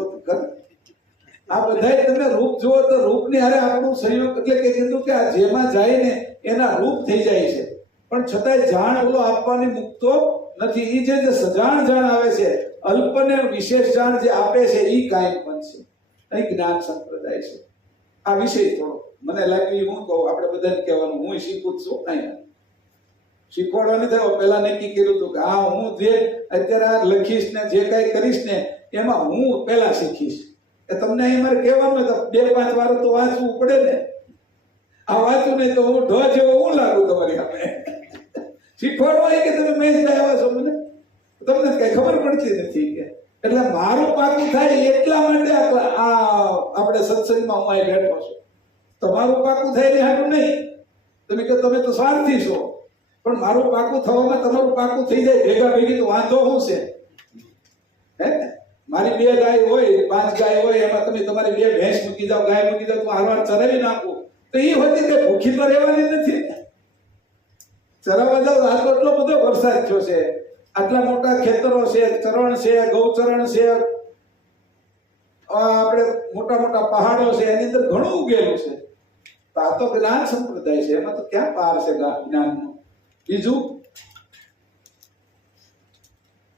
આ બધા તમે રૂપ જુઓ તો રૂપની હારે આપણું સંયોગ, એટલે કે કીધું કે આ જેમાં જાય ને એના રૂપ થઈ જાય છે, પણ છતાંય જાણ ઓલો આપવાની મુકતો નથી. એ જે સજાણ જાણ આવે છે, અલ્પ ને વિશેષ જાણ જે આપે છે એ કાંઈ પણ છે. અહીં જ્ઞાન સંપ્રદાય છે. આ વિષય થોડો મને લાગ્યું હું કહું, આપણે બધાને કહેવાનું, હું શીખું છું. નહીં, શીખવાડવા નથી થયો. પહેલા નક્કી કર્યું હતું કે હા હું જે અત્યારે લખીશ ને જે કાંઈ કરીશ ને એમાં હું પહેલા શીખીશ. એ તમને અહીં મારે કહેવાનું તો 2-5 વાર તો વાંચવું પડે ને. આ વાંચું નહીં તો હું ઢ જેવો હું લાગુ તમારી સામે. શીખવાડવા કે તમે મહેશભાઈ આવ્યા છો, મને તમને કઈ ખબર પડતી નથી કે. એટલે મારું પાકું થાય એટલા માટે આપણે સત્સંગમાં હું અહીં બેઠો છું. તમારું પાકું થાય ને હારું નહીં. તમે કે તમે તો સ્વાર્થી છો, પણ મારું પાકું થવામાં તમારું પાકું થઈ જાય ભેગા ભેગી તો વાંધો શું છે? હે, મારી 2 ગાય હોય, 5 ગાય હોય, એમાં તમે તમારી 2 ભેંસ મૂકી જાઓ, ગાય મૂકી જાઓ, તો હારવાર ચરાવી નાખો તો એ હોતી કે ભૂખી તો રહેવાની નથી. ચરાવવા જાવ આટલો બધો વરસાદ થયો છે, આટલા મોટા ખેતરો છે, ચરણ છે, ગૌચરણ છે, આપણે મોટા મોટા પહાડો છે, એની અંદર ઘણું ઉગેલું છે. તો આ તો જ્ઞાન સંપ્રદાય છે, એમાં તો ક્યાં પાર છે જ્ઞાનનો. બીજું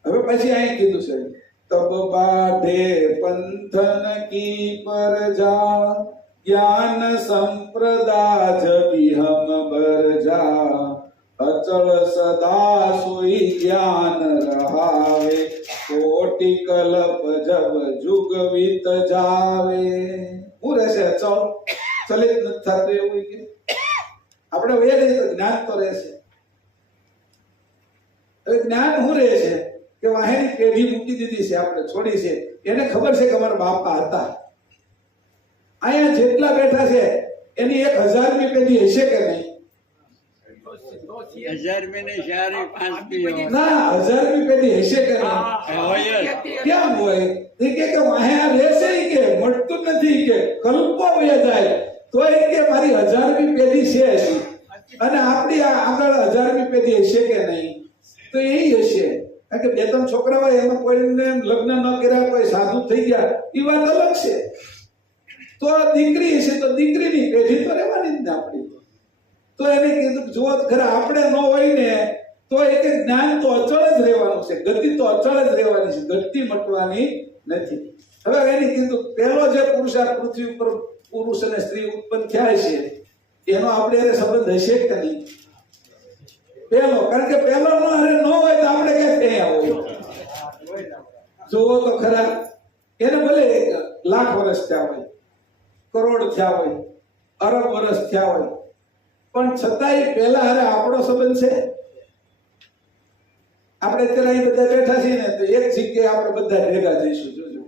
હવે પછી અહીં કીધું છે તબ બાધે પંથન કી પરજા જ્ઞાન સંપ્રદા જબી હમ બરજા અચળ સદા સોઈ જ્ઞાન રહાવે કોટિ કલ્પ જબ જુગ વીત જાવે. હું રહેશે અચળ? ચલિત નથી થતું એવું કે આપણે વેદ તો જ્ઞાન તો રહેશે. હવે જ્ઞાન શું રહે છે કે વાહેની પેઢી મૂકી દીધી છે, આપણે છોડી છે. એને ખબર છે કે અમારા બાપા હતા. અહીંયા જેટલા બેઠા છે એની 1000મી પેઢી હશે કે નહીં? 1000મી ને 4-5 ના, 1000મી પેઢી હશે કે નહીં? કેમ હોય? એ કે વાહે આ રહેશે કે મળતું નથી, કે કલ્પો વયા જાય તો એ કે મારી 1000મી પેઢી છે હજી, અને આપણી આગળ 1000મી પેઢી હશે કે નહીં? તો એ હશે. કારણ કે 2-3 છોકરા હોય એમાં કોઈને લગ્ન ન કર્યા, કોઈ સાધુ થઈ ગયા, એ વાત અલગ છે. તો દીકરી હશે તો દીકરીની પેઢી તો રહેવાની જ ને આપણી. તો એને કીધું જુઓ ખરા આપણે ન હોય ને તો એક જ્ઞાન તો અચળ જ રહેવાનું છે, ગતિ તો અચળ જ રહેવાની છે, ગતિ મટવાની નથી. હવે એને કીધું પહેલો જે પુરુષાર્થ પૃથ્વી ઉપર પુરુષ અને સ્ત્રી ઉત્પન્ન થયા છે એનો આપણે એને સંબંધ હશે કે નહીં? પહેલો, કારણ કે પહેલો ન હોય તો આપણે ક્યાં હોય? જોવો તો ખરા, એને ભલે 1,00,000 વર્ષ થયા હોય, કરોડ થયા હોય, અરબ વર્ષ થયા હોય, પણ છતાંય પહેલા હારે આપણો સંબંધ છે. આપણે અત્યારે અહીં બધા બેઠા છીએ ને તો એક જગ્યાએ આપણે બધા ભેગા જઈશું. જોજો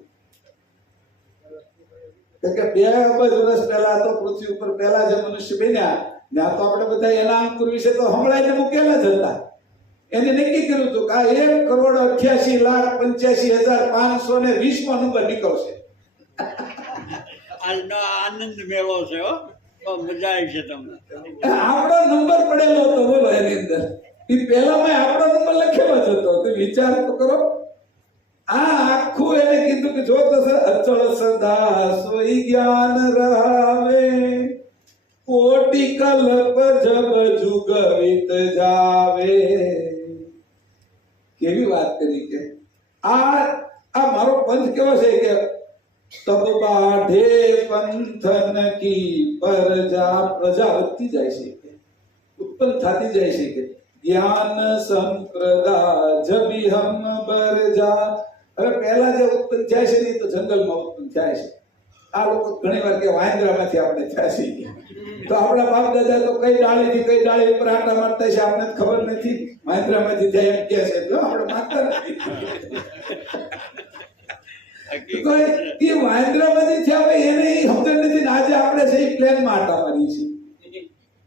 કે 2 અબજ વર્ષ પહેલા તો પૃથ્વી ઉપર પહેલા જે મનુષ્ય બન્યા ત્યાં તો આપણે બધા એના અંકુર વિશે તો હમણાં મૂકેલા જ હતા. એને નક્કી કર્યું હતું કે આ 1,88,85,520 નંબર નીકળશે. આજનો આનંદ મેળો છે હો, તો મજા આવી છે તમને. આપણો નંબર પડેલો હતો બોલો એની અંદર. એ પહેલામાં આપણો નંબર લખેલો જ હતો. તો વિચાર તો કરો. આ આખું એને કીધું કે જો તો અચળ સદા સોઈ જ્ઞાન રહાવે, કોટી કલ્પ જબ જુગ વીત જાવે. કેવી વાત કરી કે આ મારો પંથ કેવો છે કે તબ બાઢે પંથન કી પ્રજા વધતી જાય છે, ઉત્પન્ન થતી જાય છે કે જ્ઞાન સંપ્રદા જબી હમ બરજા. હવે પહેલા જે ઉત્પન્ન થાય છે ને તો જંગલમાં ઉત્પન્ન થાય છે. આ લોકો ઘણી વાર કે વાંદરામાંથી આપણે થયા છીએ, તો આપણા બાપ દાદા તો કઈ ડાળીથી કઈ ડાળી ઉપર આટા મારતા છે આપણે ખબર નથી. વાંદરામાંથી જાય એમ કે છે, જો આપણે માનતા નથી. તો એ વાંદરામાંથી થયા હોય એને સમજ નથી ને આજે આપણે છે એ પ્લેનમાં આટા મારીએ છીએ.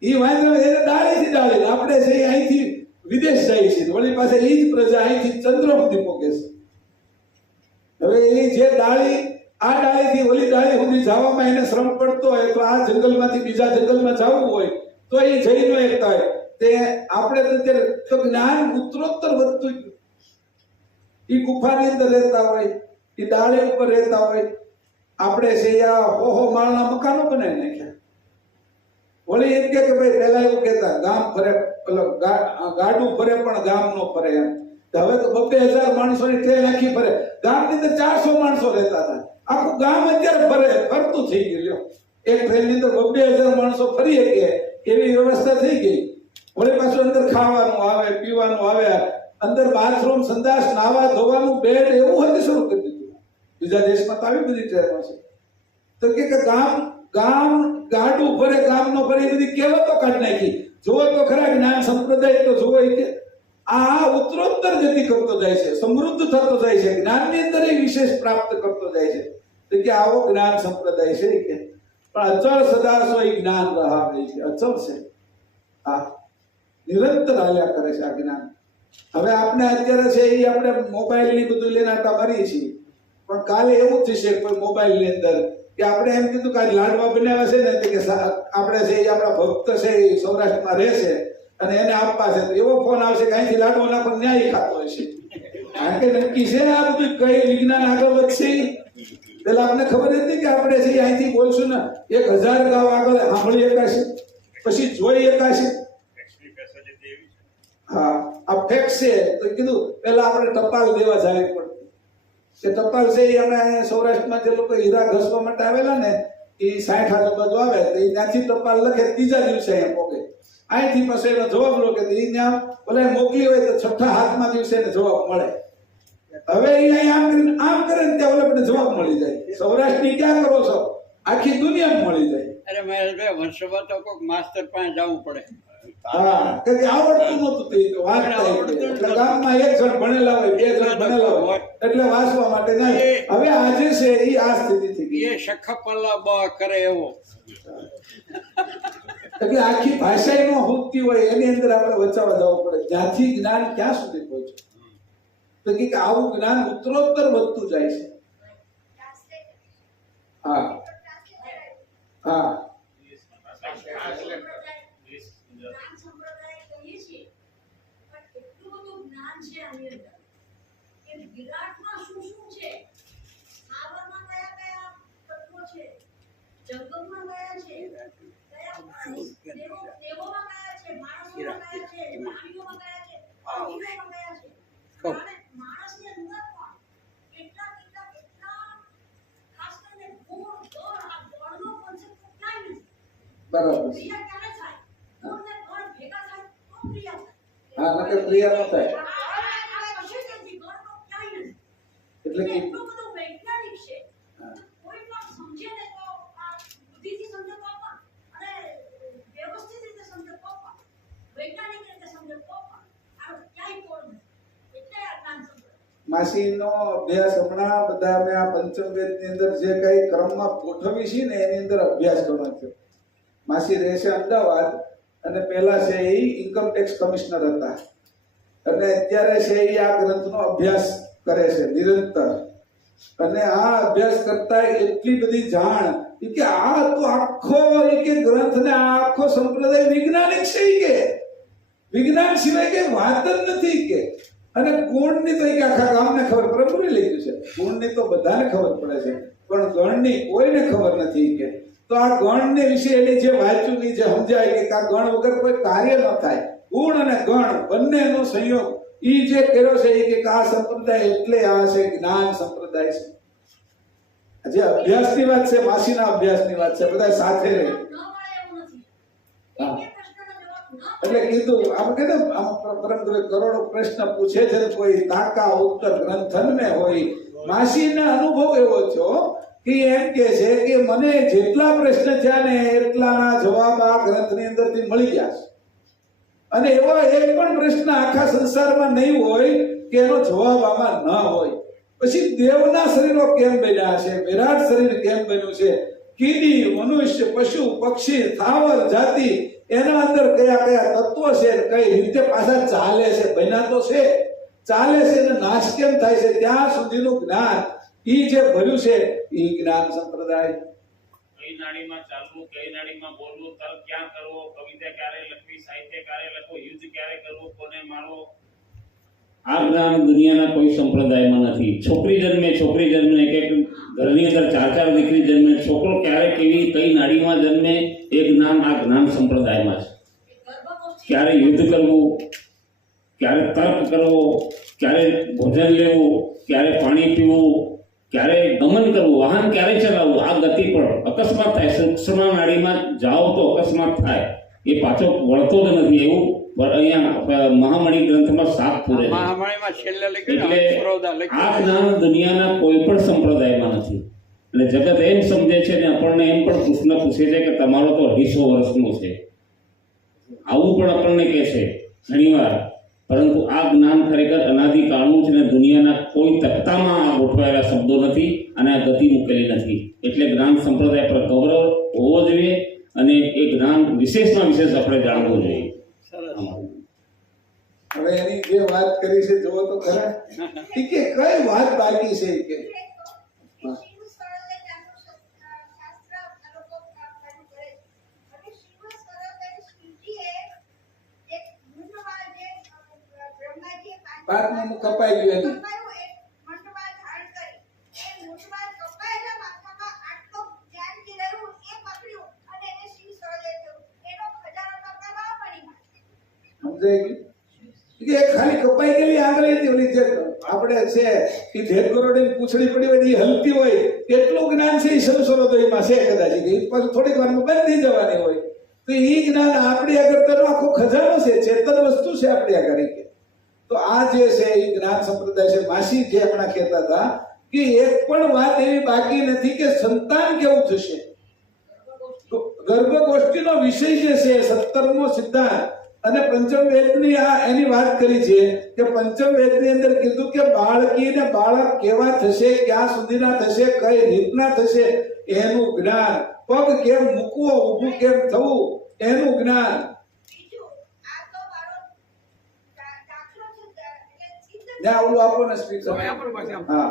એ વાંદરા એને ડાળીથી ડાળી, આપણે છે અહીંથી વિદેશ જાય છે, વળી પાસે એ જ પ્રજા અહીંથી ચંદ્ર સુધી પહોંચે છે. હવે એ જે ડાળી આ ડાળીથી ઓલી ડાળી સુધી જવામાં એને શ્રમ પડતો હોય તો આ જંગલમાંથી બીજા જંગલમાં જવું હોય તો એ જઈ ન શકતા હોય. તે આપણે તો જ્ઞાન ઉત્તરોત્તર વધતું ગયું. એ ગુફાની અંદર રહેતા હોય, એ ડાળી ઉપર રહેતા હોય. આપણે છે આ હોહો માળના મકાનો બનાવી નાખ્યા. વળી એમ કે ભાઈ પહેલા એવું કહેતા ગામ ફરે, ગાડું ફરે પણ ગામ નો ફરે એમ. હવે તો 2000 માણસોની ટ્રેન આખી ફરે. ગામની અંદર 400 માણસો રહેતા હતા, આખું ગામ અત્યારે ફરતું થઈ ગયું. લ્યો, એક ટ્રેનની અંદર 2000 માણસો ફરી શકે એવી વ્યવસ્થા થઈ ગઈ. વળી પાછું અંદર ખાવાનું આવે, પીવાનું આવે, અંદર બાથરૂમ, સંડાસ, નાવા ધોવાનું, બેડ એવું હતી શરૂ કરી દીધું. બીજા દેશમાં તો આવી બધી ટ્રેનો છે. તો કે ગામ ગાડું ફરે, ગામ નો ફરે, એ બધી કહેવતો કાઢી નાખી. જુઓ તો ખરા જ્ઞાન સંપ્રદાય તો જુઓ કે આ ઉત્તરોત્તર ગતિ કરતો જાય છે, સમૃદ્ધ થતો જાય છે, જ્ઞાનની અંદર એ વિશેષ પ્રાપ્ત કરતો જાય છે. તો કે આવો જ્ઞાન સંપ્રદાય છે કે પણ અચળ સદા સોઈ જ્ઞાન રહાવે છે. અચળ છે, આ નિરંતર હાલ્યા કરે છે આ જ્ઞાન. હવે આપણે અત્યારે છે એ આપણે મોબાઈલ ની બધું લઈને આટા મારીએ છીએ, પણ કાલે એવું થશે કોઈ મોબાઈલ ની અંદર કે આપણે એમ કીધું કે લાડવા બનાવ્યા છે ને કે આપણે છે એ આપણા ભક્ત છે એ સૌરાષ્ટ્રમાં રહેશે અને એને આપવા છે, તો એવો ફોન આવશે કે અહીંથી લાડવો નાખો ન્યાય ખાતો હશે. કારણ કે નક્કી છે ને આ બધું કઈ વિજ્ઞાન આગળ વધશે. પેલા આપણને ખબર હતી કે આપણે છે અહીંથી બોલશું ને 1000 ગાવ આગળ સાંભળી શકાશે, પછી જોઈ શકાશે. હા, આ ફેક્ટ છે. તો કીધું પેલા આપણે ટપાલ દેવા જવી પડતી. કે ટપાલ છે એ અમે સૌરાષ્ટ્રમાં જે લોકો હીરા ઘસવા માટે આવેલા ને એ 60 આજુબાજુ આવે તો એ ત્યાંથી ટપાલ લખે, ત્રીજા દિવસે અહીંયા પહોંચે. અહીંથી પછી એનો જવાબ લો કે એ ત્યાં ભલે મોકલી હોય તો 6થા 7મા દિવસે એને જવાબ મળે. હવે એ આમ કરે ને ત્યાં ઓલે જવાબ મળી જાય. સૌરાષ્ટ્રની ક્યાં કરો છો, આખી દુનિયામાં મળી જાય. અરે મહેશભાઈ, વર્ષોમાં તો કોઈક માસ્તર પાસે જવું પડે. હા, કે આવડતું નહોતું તે તો વાંચતા એટલે ગામમાં એક જણ ભણેલા હોય, બે જણ ભણેલા હોય એટલે વાંચવા માટે જાય. હવે આજે છે એ આ સ્થિતિ થઈ ગઈ. એ શખપલ્લા બ કરે એવો. એટલે આખી ભાષા નો હોતી હોય એની અંદર આપણે વચાવા જવું પડે. જ્યાંથી જ્ઞાન ક્યાં સુધી પહોંચે. તો કે આવું જ્ઞાન ઉત્તરોત્તર વધતું જાય છે. હા હા વિરાટમાં શું છે, સ્થાવરમાં કયા કયા તત્વો છે, જંગમમાં કયા છે, કયા દેવોમાં કયા છે, માણસોમાં કયા છે, પ્રાણીઓમાં કયા છે, પક્ષીઓમાં કયા છે, અને માણસની અંદર પણ કેટલા ખાસ કરીને ગુણ ગણ, આ ગણનો કોન્સેપ્ટ ક્યાંય નથી. બરાબર. ક્રિયા ક્યારે થાય? ગુણ ને ગણ ભેગા થાય તો ક્રિયા થાય. હા, નકર ક્રિયા ન થાય. એટલે કે એટલું બધું વૈજ્ઞાનિક છે, કોઈ પણ સમજે ને તો આ બુદ્ધિથી સમજે તો પણ અને વ્યવસ્થિત રીતે સમજે તો પણ વૈજ્ઞાનિક રીતે સમજે તો પણ આ ક્યાંય તોડ નથી. એટલે આ જ્ઞાન સંપ્રદાય માસીનો અભ્યાસ હમણાં બધા અમે આ પંચમ વેદની અંદર જે કઈ ક્રમમાં ગોઠવી છે ને એની અંદર અભ્યાસ કરવાનો થયો. માસી રહે છે અમદાવાદ અને પહેલા છે એ ઇન્કમ ટેક્સ કમિશનર હતા અને અત્યારે છે એ આ ગ્રંથનો અભ્યાસ કરે છે નિરંતર. અને આ અભ્યાસ કરતા એટલી બધી જાણ કે આ તો આખો કે ગ્રંથ ને આખો સંપ્રદાય વૈજ્ઞાનિક છે કે વિજ્ઞાન સિવાય કે વાત જ નથી કે. અને ગુણની તો એક આખા ગામને ખબર, પ્રભુને લખ્યું છે, ગુણની તો બધાને ખબર પડે છે, પણ ગણની કોઈને ખબર નથી કે. તો આ ગણને વિશે એની જે વાંચ્યું ની જે સમજાય કે આ ગણ વગર કોઈ કાર્ય ન થાય. ગુણ અને ગણ બંનેનો સંયોગ ઈ જે કર્યો છે એ કે આ સંપ્રદાય એટલે આ છે જ્ઞાન સંપ્રદાય છે. જે અભ્યાસની વાત છે, માસીના અભ્યાસની વાત છે, બધા સાથે રહે. ન મળે એવું નથી. એક પ્રશ્નનો જવાબ ન એટલે કીધું આમ કે આમ પરમ ગુરુએ કરોડો પ્રશ્ન પૂછે છે ને કોઈ તાકા ઉત્તર ગ્રંથન ને હોય. માસીના અનુભવ એવો થયો કે એમ કે છે કે મને જેટલા પ્રશ્ન થયા ને એટલાના જવાબ આ ગ્રંથની અંદરથી મળી ગયા છે. અને એવો એક પણ પ્રશ્ન આખા સંસારમાં નહીં હોય કે એનો જવાબ આમાં ન હોય. પછી દેવના શરીરો કેમ બન્યા છે, વિરાટ શરીર કેમ બન્યું છે, કીડી, મનુષ્ય, પશુ, પક્ષી, સ્થાવર જાતિ, એના અંદર કયા કયા તત્વો છે, કઈ રીતે પાછા ચાલે છે, બન્યા તો છે, ચાલે છે અને નાશ કેમ થાય છે, ત્યાં સુધીનું જ્ઞાન ઈ જે ભર્યું છે ઈ જ્ઞાન સંપ્રદાય. કઈ નાડીમાં ચાલવું, કઈ નાડીમાં બોલવું, તર્ક ક્યાં કરવો, કવિતા ક્યારે લખવી, સાહિત્ય ક્યારે લખવું, યુદ્ધ ક્યારે કરવું, કોને મારવો, આ જ્ઞાન દુનિયાના કોઈ સંપ્રદાયમાં નથી. છોકરી જન્મે એક એક ઘરની અંદર ચાર દીકરી જન્મે, છોકરો ક્યારે કેવી કઈ નાડીમાં જન્મે એ જ્ઞાન આ જ્ઞાન સંપ્રદાયમાં છે. ગર્ભગોષ્ઠી ક્યારે યુદ્ધ કરવું, ક્યારે તર્ક કરવો, ક્યારે ભોજન લેવું, ક્યારે પાણી પીવું, ક્યારે ગમન કરવું, વાહન ક્યારે ચલાવવું, આ ગતિ પર અકસ્માત થાય. સૂક્ષ્મ નાડીમાં જાઓ તો અકસ્માત થાય, એ પાછો વળતો જ નથી. એવું અહીંયા મહામણી ગ્રંથમાં સાફ પૂરે છે. મહામણીમાં છેલ્લે લખ્યું એટલે ને, અનુપ્રોધા લખ્યું. આ જ્ઞાન દુનિયાના કોઈ પણ સંપ્રદાયમાં નથી. એટલે જગત એમ સમજે છે ને આપણને એમ પણ પ્રશ્ન પૂછે છે કે તમારો તો 250 વર્ષનો છે, આવું પણ આપણને કહે છે ઘણીવાર. પરંતુ આ જ્ઞાન ખરેખર અનાદિકાળનું છે ને દુનિયાના કોઈ તખ્તામાં આ ગોઠવાયેલા શબ્દો નથી અને આ ગતિ મૂકેલી નથી. એટલે જ્ઞાન સંપ્રદાય પર ગૌરવ હોવો જોઈએ અને એ જ્ઞાન વિશેષમાં વિશેષ આપણે જાણવું જોઈએ. હવે એની જે વાત કરી છે જોવો તો ખરા કે કઈ વાત બાકી છે કે શિવ સ્વરાજે નામનું શાસ્ત્ર આ લોકો કાર્ય કરે છે. અને શિવ સ્વરાજે શિવજીએ એક મૂંઢમાં જે બ્રહ્માજીએ પાકનું કપાઈ ગયું એની. કપાયું, એક મૂંઢમાં ધારણ કરી. એ મૂંઢમાં કપાયેલા માથામાં આટલું જ્ઞાન જે રહ્યું એ પકડ્યું અને એને શિવ સ્વરાજે થયું. એનો ખજાનો કપાવા મણીમાં. સમજાય ગયું કે ખાલી કપાઈ ગયેલી આંગળી હતી ઓલી જે આપણે છે કે ઢેર કરોડની પૂંછડી પડી હોય એ હલતી હોય એટલું જ્ઞાન છે એ સંસરોદયમાં છે કદાચ કે પછી થોડીક વારમાં બંધ થઈ જવાની હોય. તો એ જ્ઞાન આપણી આગળ તો આખો ખજાનો છે, ચેતન વસ્તુ છે આપણી આગળ. તો આ જે છે એ જ્ઞાન સંપ્રદાય છે. માસી જે હમણાં કહેતા હતા કે એક પણ વાત એવી બાકી નથી કે સંતાન કેવું થશે. તો ગર્ભગોષ્ઠીનો વિષય જે છે 17મો સિદ્ધાંત અને પંચમ વેદની આ એની વાત કરી છે કે પંચમ વેદની અંદર કીધું કે બાળકીને બાળક કેવા થશે, ક્યાં સુધીના થશે, કઈ રીતના થશે એનું જ્ઞાન, પગ કેમ મૂકવો, ઊભું કેમ થવું એનું જ્ઞાન. બીજું આ તો મારો દાખલો છે એટલે સિદ્ધ ત્યાં ઓલું આપો ને સ્પીકર. હા,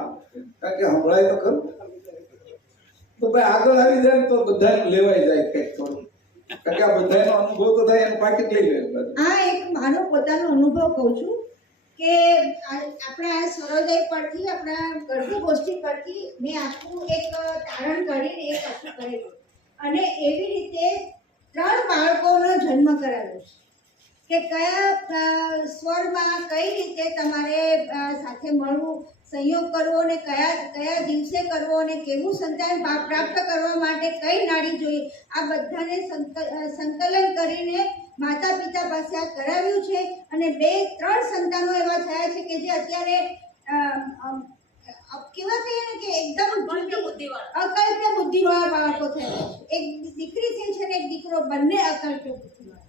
કારણ કે સંભળાય તો ખરું. તો ભાઈ આગળ આવી જાય ને તો બધાને લેવાઈ જાય કંઈક થોડું, કારણ કે આ બધાનો અનુભવ તો થાય એનું પાકીટ લઈ લે. આ એક મારો પોતાનો અનુભવ કહું છું કે આપણા સરોદય પરથી આપણા ગર્ભગોષ્ઠી પરથી મેં આખું એક તારણ કરીને એક આખું કરેલું અને એવી રીતે 3 બાળકોનો જન્મ કરાવ્યો છે કે કયા સ્વરમાં કઈ રીતે તમારે સાથે મળવું, સંયોગ કરવો અને કયા દિવસે કરવો અને કેવું સંતાન પ્રાપ્ત કરવા માટે કઈ નાડી જોઈએ, આ બધાને સંકલન કરીને માતા પિતા પાસે આ કરાવ્યું છે. અને 2-3 સંતાનો એવા થયા છે કે જે અત્યારે કેવા કહીએ ને કે એકદમ અકલ્પ્ય બુદ્ધિવાળા બાળકો થયા છે. એક દીકરી થઈ છે ને એક દીકરો, બંને અકલ્પ્ય બુદ્ધિવાળા.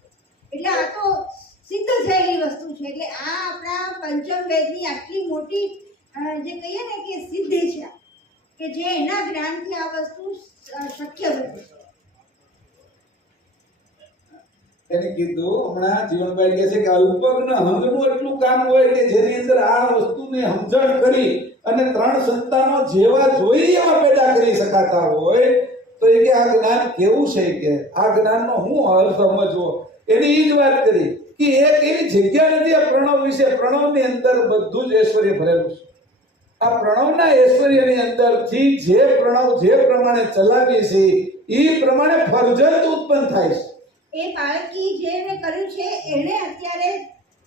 એટલે આ તો સિદ્ધ થયેલી વસ્તુ છે. એટલે આ આપણા પંચમ વેદની આટલી મોટી જે કહીએ ને કે સિદ્ધિ છે કે જે એના જ્ઞાનથી આ વસ્તુ શક્ય બની છે. એને કીધું હમણાં જીવનભાઈ કહે છે કે ઉપરના હંગનું એટલું કામ હોય કે જેની અંદર આ વસ્તુને સમજણ કરી અને 3 સંતાનો જેવા જોઈએ એવા પેદા કરી શકાતા હોય તો એ કે આ જ્ઞાન કેવું છે કે આ જ્ઞાનનો હું અર્થ સમજવો. એની એ જ વાત કરી કે એક એવી જગ્યા નથી આ પ્રણવ વિશે. પ્રણવની અંદર બધું જ ઐશ્વર્ય ભરેલું છે. આ પ્રણવના ઐશ્વર્યની અંદરથી જે પ્રણવ જે પ્રમાણે ચલાવીએ છે એ પ્રમાણે ફરજત ઉત્પન્ન થાય છે. એ બાળકી જેને કર્યું છે એને અત્યારે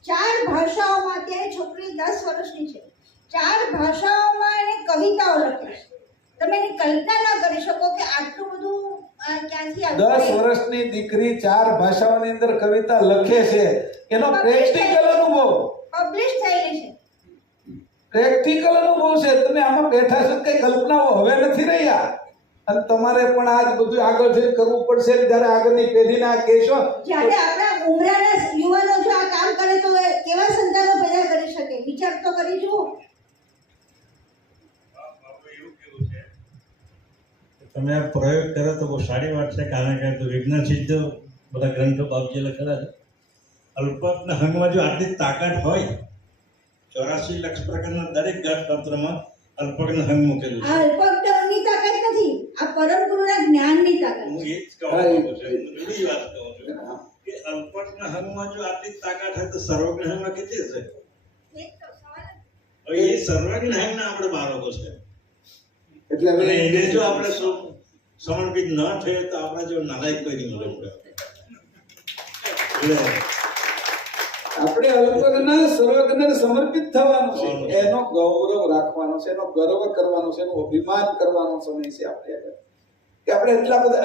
4 ભાષાઓમાં, અત્યારે છોકરી 10 વર્ષની છે, 4 ભાષાઓમાં એને કવિતાઓ લખે છે. તમે એની કલ્પના ના કરી શકો કે આટલું બધું ક્યાંથી આવ્યું. 10 વર્ષની દીકરી 4 ભાષાઓની અંદર કવિતા લખે છે. એનો પ્રેક્ટિકલ અનુભવ, પબ્લિશ થયેલી છે. પ્રેક્ટિકલ અનુભવ છે. તમે આમાં બેઠા છો કઈ કલ્પનાઓ હવે નથી રહ્યા, અને તમારે પણ આજ બધું આગળ જઈને કરવું પડશે. જ્યારે આગળની પેઢીને આ કહેશો, જ્યારે આપણા ઉમરાના યુવાનો જો આ કામ કરે તો એ કેવા સંતાનો પેદા કરી શકે, વિચાર તો કરી જુઓ. તમે આ પ્રયોગ કરો તો બહુ સારી વાત છે, કારણ કે વિજ્ઞાન સિદ્ધ બધા ગ્રંથો બાપજી લખેલા છે. અલ્પકના હંગમાં જો આટલી તાકાત હોય, 84 લાખ પ્રકારના દરેક ગાંઠતંત્રમાં અલ્પકના હંગ મૂકેલું છે. આ અલ્પકની તાકાત નથી, આ પરમ ગુરુના જ્ઞાનની તાકાત હું છે. એ જ કહેવા માંગુ છું, જુદી વાત કહું છું કે અલ્પકના હંગમાં જો આટલી તાકાત હોય તો સર્વજ્ઞ હંગમાં કેટલી હશે? એક તો સવાલ જ. હવે એ સર્વજ્ઞ હંગના આપણે બાળકો છે. એટલે અને હવે એને જો આપણે સમર્પિત ન થઈએ તો આપણા જો નાલાયક કોઈ નહીં મળે. આપણે અલ્પજ્ઞ સર્વજ્ઞને સમર્પિત થવાનું છે, એનો ગૌરવ રાખવાનો છે, એનો ગર્વ કરવાનો છે, એનો અભિમાન કરવાનો સમય છે આપણે આગળ. કે આપણે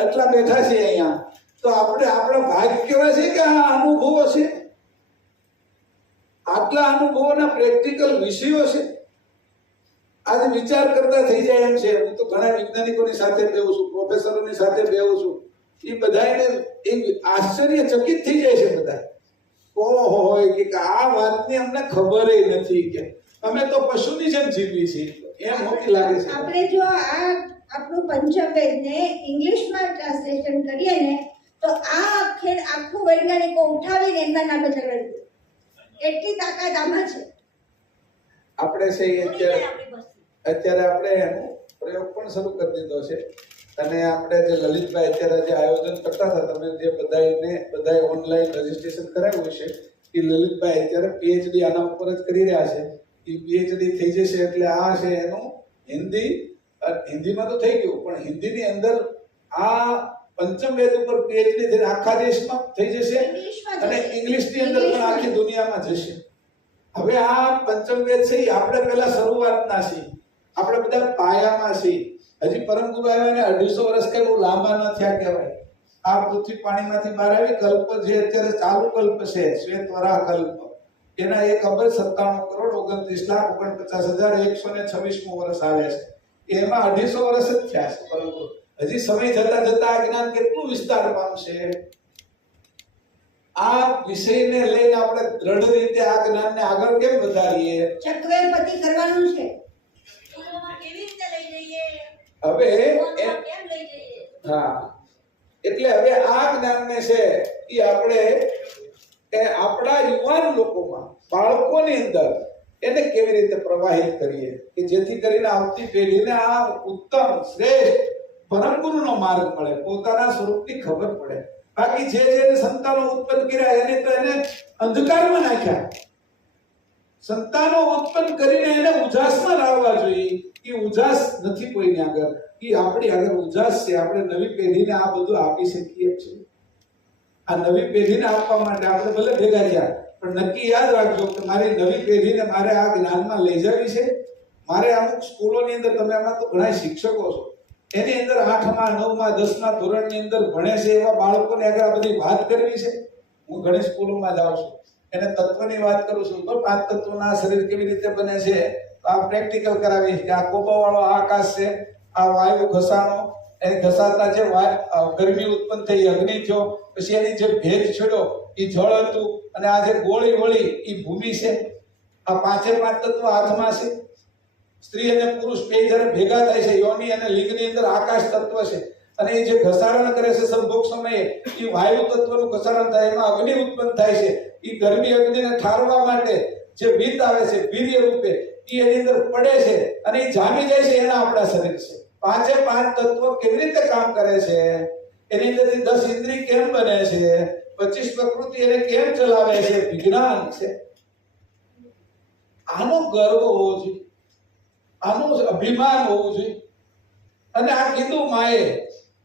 એટલા બેઠા છીએ અહીંયા, તો આપણે આપણા ભાગ્ય કેવા છે કે આ અનુભવો છે, આટલા અનુભવોના પ્રેક્ટિકલ વિષયો છે. આજે વિચાર કરતા થઈ જાય એમ છે. હું તો ઘણા વૈજ્ઞાનિકોની સાથે બેહું છું, પ્રોફેસરોની સાથે બેહું છું. એ બધાને એક આશ્ચર્યચકિત થઈ જાય છે બધા. ઓહો કે આ વાતની અમને ખબર નથી, કે અમે તો પશુની જેમ જીવી છીએ એમ મોટી લાગે છે. આપણે જો આ આપણું પંચમવેદને ઇંગ્લિશમાં ટ્રાન્સલેશન કરીએ ને તો આ આખું વૈજ્ઞાનિકો ઉઠાવીને એમના નામે ચલાવી દે, એટલી તાકાત આમાં છે. આપણે છે અત્યારે આપણે એનો પ્રયોગ પણ શરૂ કરી દીધો છે. અને આપણે જે લલિતભાઈ અત્યારે જે આયોજન કરતા હતા, તમે જે બધાએ ઓનલાઈન રજીસ્ટ્રેશન કરાવ્યું છે, એ લલિતભાઈ અત્યારે પીએચડી આના ઉપર જ કરી રહ્યા છે. એ પીએચડી થઈ જશે એટલે આ છે એનું હિન્દીમાં તો થઈ ગયું, પણ હિન્દીની અંદર આ પંચમવેદ ઉપર પીએચડી થઈને આખા દેશમાં થઈ જશે, અને ઇંગ્લિશની અંદર પણ આખી દુનિયામાં જશે. હવે આ પંચમવેદ છે આપણે પહેલા શરૂઆતના છીએ, આપણે બધા પાયામાં છીએ. હજી પરમ ગુરુ આવ્યા ને 250 વર્ષ કઈ બહુ લાંબા ન થયા કહેવાય. આ પૃથ્વી પાણીમાંથી બહાર આવી કલ્પ જે અત્યારે ચાલુ કલ્પ છે, શ્વેતવરાહ કલ્પ, એના 1,97,29,49,126 વર્ષ આવે છે. એમાં 250 વર્ષ જ થયા છે. પરંતુ હજી સમય જતા જતા આ જ્ઞાન કેટલું વિસ્તાર પામશે. આ વિષયને લઈને આપણે દ્રઢ રીતે આ જ્ઞાનને આગળ કેમ વધારીએ? ચક્રપતિ કરવાનું છે. સ્કૂલોમાં કેવી રીતે લઈ જઈએ, હવે કેમ લઈ જઈએ. હા, એટલે હવે આ જ્ઞાનને છે એ આપણે આપણા યુવાન લોકોમાં, બાળકોની અંદર એને કેવી રીતે પ્રવાહિત કરીએ કે જેથી કરીને આવતી પેઢીને આ ઉત્તમ શ્રેષ્ઠ પરમ ગુરુનો માર્ગ મળે, પોતાના સ્વરૂપની ખબર પડે. બાકી જે સંતાનો ઉત્પન્ન કર્યા એને તો એને અંધકારમાં નાખ્યા. સંતાનો ઉત્પન્ન કરીને એને ઉજાસમાં લાવવા જોઈએ. એ ઉજાસ નથી કોઈની આગળ, એ આપણી આગળ ઉજાસ છે. આપણે નવી પેઢીને આ બધું આપી શકીએ છીએ. આ નવી પેઢીને આપવા માટે આપણે ભલે ભેગા થયા, પણ નક્કી યાદ રાખજો કે મારી નવી પેઢીને મારે આ જ્ઞાનમાં લઈ જવી છે. મારે અમુક સ્કૂલોની અંદર, તમે આમાં તો ઘણા શિક્ષકો છો, એની અંદર 8મા 9મા 10મા ધોરણની અંદર ભણે છે એવા બાળકોને આગળ આ બધી વાત કરવી છે. હું ઘણી સ્કૂલોમાં જાઉં છું, એને તત્વની વાત કરું છું. 5 તત્વોના શરીર કેવી રીતે બને છે આ પ્રેક્ટિકલ કરાવી કે આ કોબાવાળો આકાશ છે, આ વાયુ ઘસાણો, એ ઘસાતા જે ગરમી ઉત્પન્ન થઈ અગ્નિ થયો, પછી એની જે ભેજ છોડ્યો એ જળ હતું, અને આ જે ગોળી વળી એ ભૂમિ છે. આ 5 તત્વ હાથમાં છે. સ્ત્રી અને પુરુષ બે જ્યારે ભેગા થાય છે, યોની અને લિંગની અંદર આકાશ તત્વ છે, અને એ જે ઘસારણ કરે છે સંભોગ સમયે એ વાયુ તત્વનું ઘસારણ થાય, એમાં અગ્નિ ઉત્પન્ન થાય છે. એ ગરમી અગ્નિને ઠારવા માટે જે વિત આવે છે વીર્ય રૂપે, એ એની અંદર પડે છે અને એ જામી જાય છે. એના આપણા શરીર છે. 5 તત્વ કેવી રીતે કામ કરે છે, એની અંદરથી 10 ઇન્દ્રિય કેમ બને છે, 25 પ્રકૃતિ એને કેમ ચલાવે છે? વિજ્ઞાન છે. આનો ગર્વ હોવો જોઈએ, આનું અભિમાન હોવું જોઈએ. અને આ કીધું માએ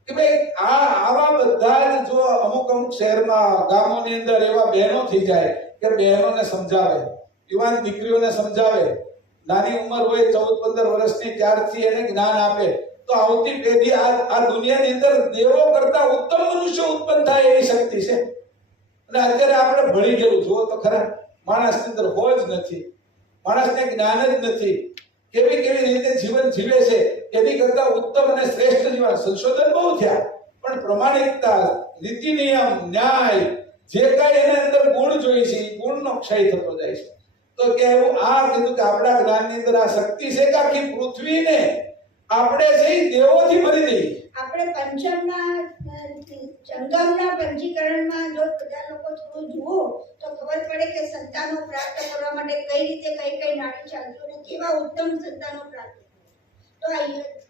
કે ભાઈ આવા બધા જ જો અમુક શહેરમાં ગામોની અંદર એવા બહેનો થઈ જાય કે બહેનોને સમજાવે, યુવાન દીકરીઓને સમજાવે, નાની ઉંમર હોય 14-15 વર્ષની ત્યારથી એને જ્ઞાન આપે, તો આવતી પેઢી આ દુનિયાની અંદર દેવો કરતા ઉત્તમ મનુષ્ય ઉત્પન્ન થાય એવી શક્તિ છે. અને અત્યારે આપણે ભણી ગયેલું જુઓ તો ખરા, માણસની અંદર હોય જ નથી, માણસને જ્ઞાન જ નથી, કેવી કેવી રીતે જીવન જીવે છે એની કરતા ઉત્તમ અને શ્રેષ્ઠ જીવન. સંશોધન બહુ થયા, પણ પ્રમાણિકતા, નીતિ નિયમ, ન્યાય, જે કાંઈ એના અંદર ગુણ જોઈ છે એ ગુણનો ક્ષય થતો જાય છે. તો કે એવું આ કીધું કે આપણા જ્ઞાનની અંદર આ શક્તિ છે કે આખી પૃથ્વીને આપણે છે દેવોથી ભરી દઈએ. આપણે જંગમના પંચીકરણમાં જો બધા લોકો થોડું જુઓ તો ખબર પડે કે સંતાનો પ્રાપ્ત કરવા માટે કઈ રીતે કઈ નાડી ચાલતી અને કેવા ઉત્તમ સંતાનો પ્રાપ્ત. તો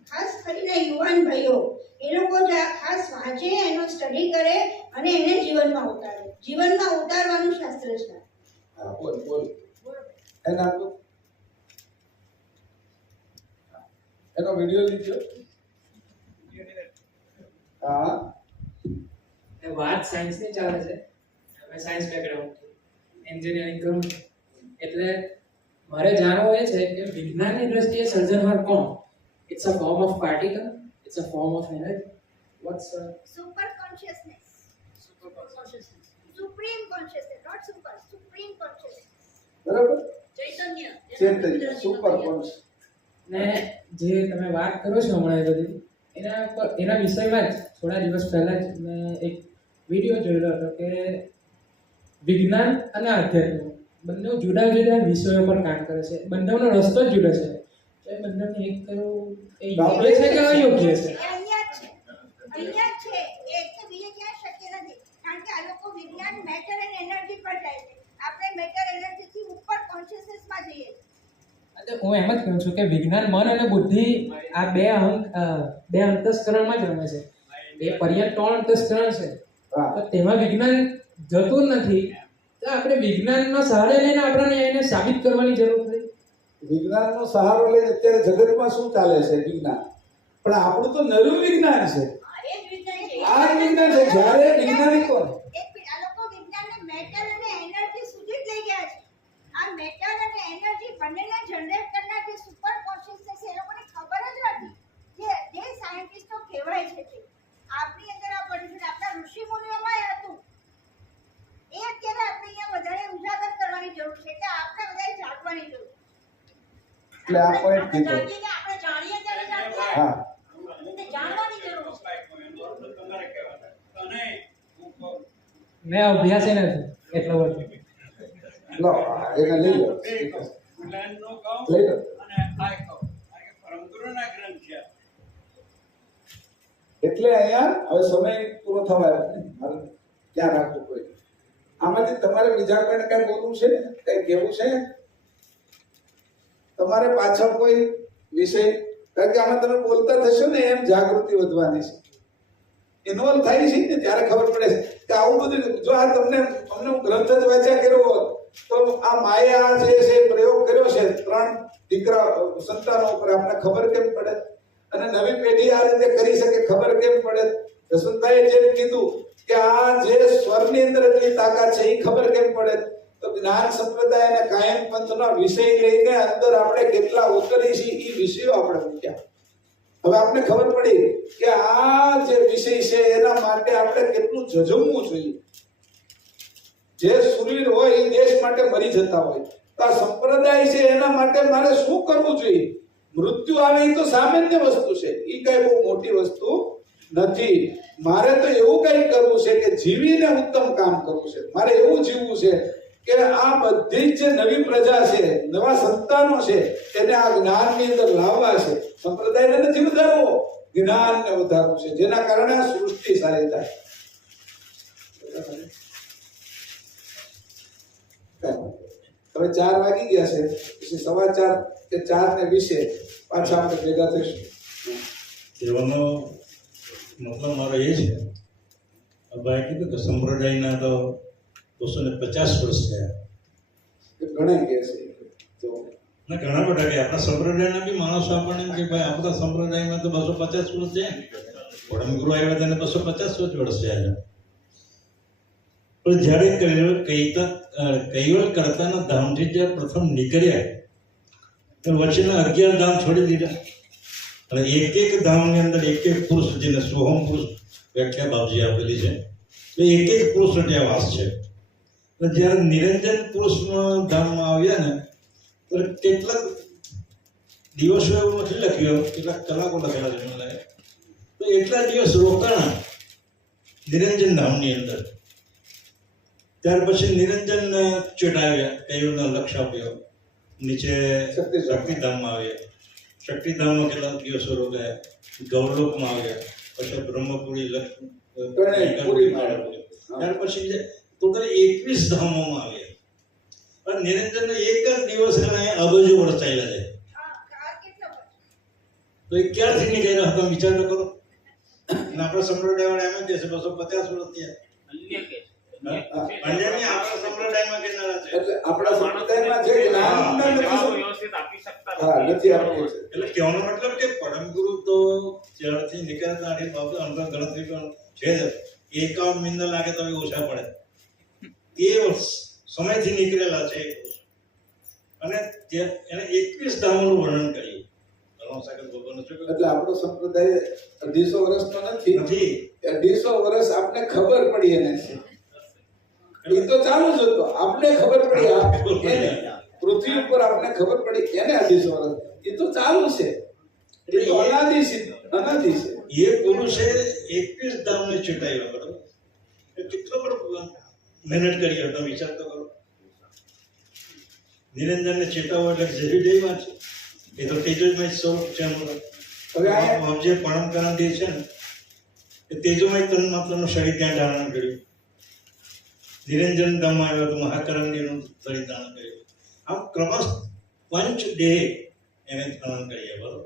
ખાસ કરીને યુવાન ભાઈઓ એ લોકો જ આ ખાસ વાંચે, એનો સ્ટડી કરે અને એને જીવનમાં ઉતારે. જીવનમાં ઉતારવાનું શાસ્ત્ર છે. હા, બોલ એના તો એનો વિડિયો લીધો. હા, વાત સાયન્સની ચાલે છે. મેં સાયન્સ બેકગ્રાઉન્ડ એન્જિનિયરિંગ કરું છું, એટલે મારે જાણવું એ છે કે વિજ્ઞાનની દ્રષ્ટિએ સર્જનહાર કોણ? It's a form of particle, it's a form of energy, what's super consciousness, supreme consciousness, not super, supreme consciousness. બરાબર, ચૈતન્ય સુપર કોન્સ. ને જે તમે વાત કરો છો હમણાં એ બધી એના વિષયમાં જ થોડા દિવસ પહેલા જ મેં એક વિડીયો જોયેલો હતો કે વિજ્ઞાન અને આધ્યાત્મ બંને જુદા જુદા વિષયો પર કામ કરે છે, બંનેનો રસ્તો જ જુદો છે. તો એ બંનેને એક કરવું એ યોગ્ય છે કે અયોગ્ય છે? અહીંયા છે એક તો બીજે ક્યાં શક્ય નથી, કારણ કે આ લોકો વિજ્ઞાન મેટર એન્ડ એનર્જી પર જાય છે, આપણે મેટર એનર્જી થી ઉપર કોન્શિયસનેસમાં જઈએ છીએ. હું એમ જ કહું છું કે વિજ્ઞાન મન અને બુદ્ધિ આ બે અંતસ્કરણમાં જ રમે છે. એ પર્યાપ્ત 3 અંતસ્કરણ છે, તો તેમાં વિજ્ઞાન જતું નથી. તો આપણે વિજ્ઞાનનો સહારો લઈને આપણને એને સાબિત કરવાની જરૂર નથી. વિજ્ઞાનનો સહારો લઈને અત્યારે જગતમાં શું ચાલે છે? વિજ્ઞાન. પણ આપણું તો નવું વિજ્ઞાન છે, એ જ વિજ્ઞાન છે. આ વિજ્ઞાન છે. જ્યારે વૈજ્ઞાનિકો આ લોકો વિજ્ઞાનને મેટર અને એનર્જી સુધી જ લઈ ગયા છે. આ મેટર અને એનર્જી બંનેને જનરેટ કરનાર જે સુપર કોન્શિયસનેસ છે એ લોકોને ખબર જ નથી જે સાયન્ટિસ્ટો કહેવાય છે કે આપણી અંદર આ પડ્યું છે, આપણા ઋષિ મુનિઓમાં એ હતું. એ અત્યારે આપણે અહીંયા વધારે ઉજાગર કરવાની જરૂર છે કે આપણે બધાએ જાગવાની જરૂર છે. એટલે આ પોઈન્ટ કીધો. આપણે જાણીએ ત્યારે જાણીએ. હા, એટલે જાણવાની જરૂર છે. તમારે કહેવાતા અને મેં અભ્યાસ એ નથી એટલો બધો. લો એને લઈ લો, જ્ઞાનનો કહું લઈ લો. અને આ કહું આ પરમગુરુના ગ્રંથ છે. એટલે અહીંયા હવે સમય પૂરો થવા આવ્યો છે. મારે ક્યાં રાખવું કોઈ આમાંથી તમારે બીજા કોઈને કઈ બોલવું છે, કઈ કહેવું છે તમારે પાછળ કોઈ વિષય? કારણ કે આમાં તમે બોલતા થશો ને એમ જાગૃતિ વધવાની છે, ઇન્વોલ્વ થાય છે ને ત્યારે ખબર પડે છે કે આવું બધું. જો આ અમને હું ગ્રંથ જ વાંચ્યા કર્યો હોત તો આ માયા જે છે પ્રયોગ કર્યો છે 3 દીકરા સંતાનો ઉપર, આપણે ખબર કેમ પડે? અને નવી પેઢી આ રીતે કરી શકે ખબર કેમ પડે? જસવંતભાઈએ જેમ કીધું કે આ જે સ્વરની અંદર એટલી તાકાત છે એ ખબર કેમ પડે? તો જ્ઞાન સંપ્રદાય અને કાયમ પંથના વિષય લઈને અંદર આપણે કેટલા ઉતરી છીએ એ વિષયો આપણે મૂક્યા. હવે આપણે ખબર પડી કે આ જે વિષય છે એના માટે આપણે કેટલું ઝઝમવું જોઈએ. જે શૂરવીર હોય એ દેશ માટે મરી જતા હોય, તો આ સંપ્રદાય છે એના માટે મારે શું કરવું જોઈએ? મૃત્યુ આવે એ તો સામાન્ય વસ્તુ છે, એ કઈ બહુ મોટી વસ્તુ નથી. મારે તો એવું કઈ કરવું છે કે જીવીને ઉત્તમ કામ કરવું છે. મારે એવું જીવવું છે કે આ બધી જે નવી પ્રજા છે, નવા સંતાનો છે, એને આ જ્ઞાનની અંદર લાવવા છે. સંપ્રદાયને નથી વધારવો, જ્ઞાનને વધારવું છે, જેના કારણે આ સૃષ્ટિ સારી થાય. હવે 4 વાગી ગયા છે, પછી 4:15 કે 4:20 પાછા આપણે ભેગા થઈશું. કહેવાનો મતલબ મારો એ છે ભાઈ કીધું કે સંપ્રદાયના તો 250 વર્ષ થયા. ઘણા કે છે તો ને ઘણા બધા કે આપણા સંપ્રદાયના બી માણસો આપણને એમ કે ભાઈ આપણા સંપ્રદાયમાં તો 250 વર્ષ છે. પરમગુરુ આવ્યા તેને 250 વર્ષ થયા. પણ જ્યારે કૈવળ કરતાના ધામથી જ્યારે પ્રથમ નીકળ્યા તો વચ્ચેના 11 ધામ છોડી દીધા અને એક એક ધામની અંદર એક એક પુરુષ, જેને સોહમ પુરુષ વ્યાખ્યા બાપજી આપેલી છે, તો એક એક પુરુષનો ત્યાં વાસ છે. તો જ્યારે નિરંજન પુરુષના ધામમાં આવ્યા ને તો કેટલાક દિવસો એવું નથી લખ્યું, કેટલાક કલાકો લખેલા છે મને લાગે. તો એટલા દિવસ રોકાણા નિરંજન ધામની અંદર. ત્યાર પછી નિરંજન ચડાવ્યા, કૈવળનો લક્ષ આપ્યો, નીચે શક્તિધામમાં આવ્યા. શક્તિધામમાં કેટલાક દિવસો રોકાયા, ગૌરલોકમાં આવ્યા, પછી બ્રહ્મપુરી ત્યાર પછી ટોટલ 21 ધામોમાં આવ્યા. અને નિરંજનનો એક જ દિવસ અહીંયા અબજો વર્ષ ચાલ્યા છે. તો એ ક્યારથી નીકળ્યા હતા વિચાર તો કરો. અને આપણા સંપ્રદાયવાળા એમ જ કહેશે 250 વર્ષ થયા. અન્યની આપણા સંપ્રદાયમાં કહેનારા છે. એટલે આપણા સંપ્રદાયમાં જે જ્ઞાન વ્યવસ્થિત આપી શકતા નથી આપવું છે. એટલે કહેવાનો મતલબ કે પરમ ગુરુ તો જ્યારથી નીકળતા આની બાબત અંદર ગણતરી પણ છે જ. 51 મહિના લાગે તો ઓછા પડે. એ સમયથી નીકળેલા છે અને એને 21 ધામોનું વર્ણન કર્યું. એટલે આપણો સંપ્રદાય 250 વર્ષનો નથી. 250 વર્ષ આપણે ખબર પડી એને છે. એ તો ચાલુ જ હતો, આપણે ખબર પડી એને પૃથ્વી ઉપર આપણે ખબર પડી એને 250 વર્ષ. એ તો ચાલુ છે, એ તો અનાદિ છે. એ પુરુષે 21 ધામને ચૂંટાવ્યા, બરોબર? એ કેટલો બધો મહેનત કરી હતો વિચાર તો કરો. નિરંજનને ચેતાવવા એટલે જેવી જેવી વાત છે. એ તો તેજોમય સ્વરૂપ છે અમારું. જે પરમકરણ જે છે ને એ તેજોમય તન માત્રનું શરીર ત્યાં ધારણ કર્યું. નિરંજન ધામમાં આવ્યો તો મહાકરણજીનું શરીર ધારણ કર્યું. આમ ક્રમશ પંચ દેહ એને ધારણ કરીએ, બરોબર?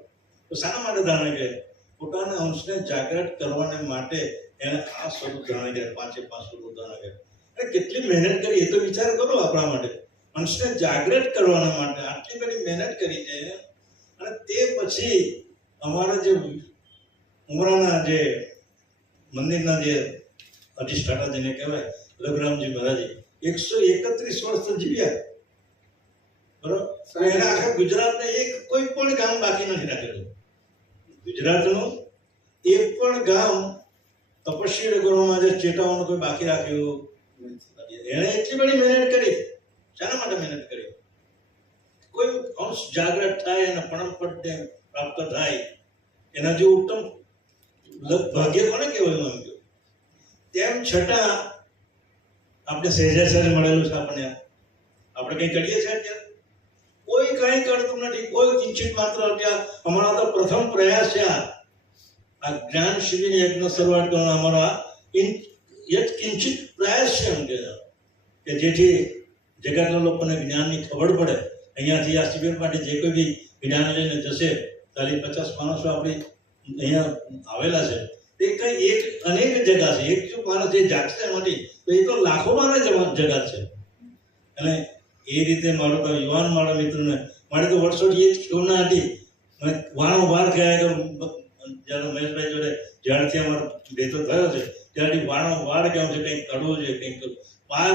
તો શાના માટે ધારણ કર્યા? પોતાના અંશને જાગૃત કરવાને માટે એને આ સ્વરૂપ ધારણ કર્યા, 5 સ્વરૂપ ધારણ કર્યા. અને કેટલી મહેનત કરી એ તો વિચાર કરો. આપણા માટે અંશને જાગૃત કરવાના માટે આટલી બધી મહેનત કરી છે. અને તે પછી અમારા જે ઉમરાના જે મંદિરના જે અધિષ્ઠાતા જેને કહેવાય રઘુરામજી મહારાજે 131 વર્ષ જીવ્યા, બરોબર? એના આખા ગુજરાતને એક કોઈ પણ ગામ બાકી નથી રાખેલું. ગુજરાતનું એક પણ ગામ તપસ્વી રઘુરામમાં જે ચેતાવાનું કોઈ બાકી રાખ્યું નથી. એણે એટલી બધી મહેનત કરી. શાના માટે મહેનત કરી? કોઈ અંશ જાગૃત થાય અને પરમ પદને પ્રાપ્ત થાય એના જે ઉત્તમ ભાગ્ય કોને કહેવાય એમ કહ્યું. તેમ છતાં આપણે સહેજે મળેલું છે. આપણે કંઈ કરીએ છીએ અત્યારે? કોઈ કંઈ કરતું નથી. કોઈ કિંચિત માત્ર અત્યારે અમારા તો પ્રથમ પ્રયાસ છે આ જ્ઞાન શિબિર યજ્ઞ શરૂઆત કરવાનો. અમારા કિંચિત પ્રયાસ છે એમ કે જેથી જગતના લોકોને જ્ઞાનની ખબર પડે. અહીંયાથી આ શિબિર માટે જે કોઈ બી જ્ઞાન લઈને જશે, 40-50 માણસો આપણી અહીંયા આવેલા છે. તે કઈ એક અનેક જગા છે. એક જો માણસ જે જાગશે એમાંથી તો એ તો લાખોમાં જગા છે. અને એ રીતે મારો તો યુવાન મારા મિત્રોને મારી તો વર્ષોથી એ જ પ્રેરણા હતી. વારંવાર કહેવાય કે જ્યારે મહેશભાઈ જોડે જ્યારથી અમારો ભેટો થયો છે ત્યારથી વારંવાર કહેવું છે કંઈક કરવું જોઈએ, કંઈક કરવું.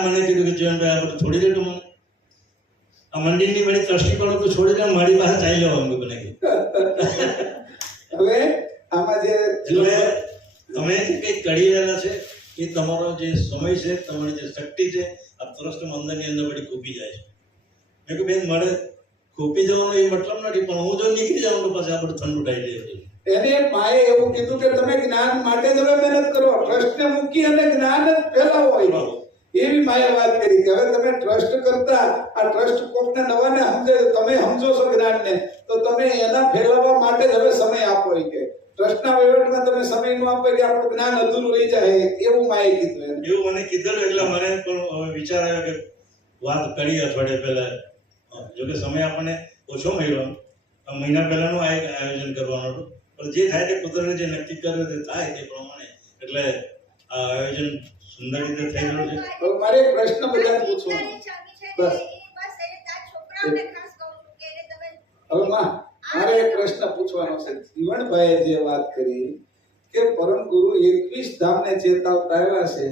મને કીધું કે જીવનભાઈ આ બધું છોડી દેતું મને. આ મંદિરની બધી ટ્રસ્ટી કરો તો છોડી દે, મારી પાસે ચાલી લેવા અમે બને. હવે આમાં જે તમે જે કંઈક કરી રહેલા છે એ તમારો જે સમય છે, તમારી જે શક્તિ છે, આ ટ્રસ્ટ મંદિરની અંદર બધી ખૂપી જાય છે. મેં કહ્યું બેન મારે ખૂપી જવાનો એ મતલબ નથી, પણ હું જો નીકળી જાઉં તો પછી આ બધું ઠંડુ થઈ જાય. એને માએ એવું કીધું કે તમે જ્ઞાન માટે જ હવે મહેનત કરો, ટ્રસ્ટને મૂકી અને જ્ઞાન જ ફેલાવો. એવી માએ વાત કરી કે હવે તમે ટ્રસ્ટ કરતા આ ટ્રસ્ટ કોકને નવાને સમજે, તમે સમજો છો જ્ઞાનને, તો તમે એના ફેલાવવા માટે જ હવે સમય આપો. કે ટ્રસ્ટના વહીવટમાં તમે સમય ન આપો કે આપણું જ્ઞાન અધૂરું રહી જાય, એવું માએ કીધું. એવું મને કીધું એટલે મને પણ હવે વિચાર આવ્યો કે વાત કરી અઠવાડિયા પહેલા. જોકે સમય આપણને ઓછો મળ્યો, મહિના પહેલાનું આયોજન કરવાનું હતું, પણ જે થાય તે કુદરતે જે નક્કી કર્યું તે થાય તે પ્રમાણે. એટલે આ આયોજન સુંદર રીતે થઈ રહ્યું છે. હવે મારે એક પ્રશ્ન બધાને પૂછવાનો. બસ. છોકરાઓને ખાસ કહું છું કે એને તમે હવે મારે એક પ્રશ્ન પૂછવાનો છે. જીવણભાઈએ જે વાત કરી કે પરમ ગુરુ 21 ધામને ચેતાવતા આવ્યા છે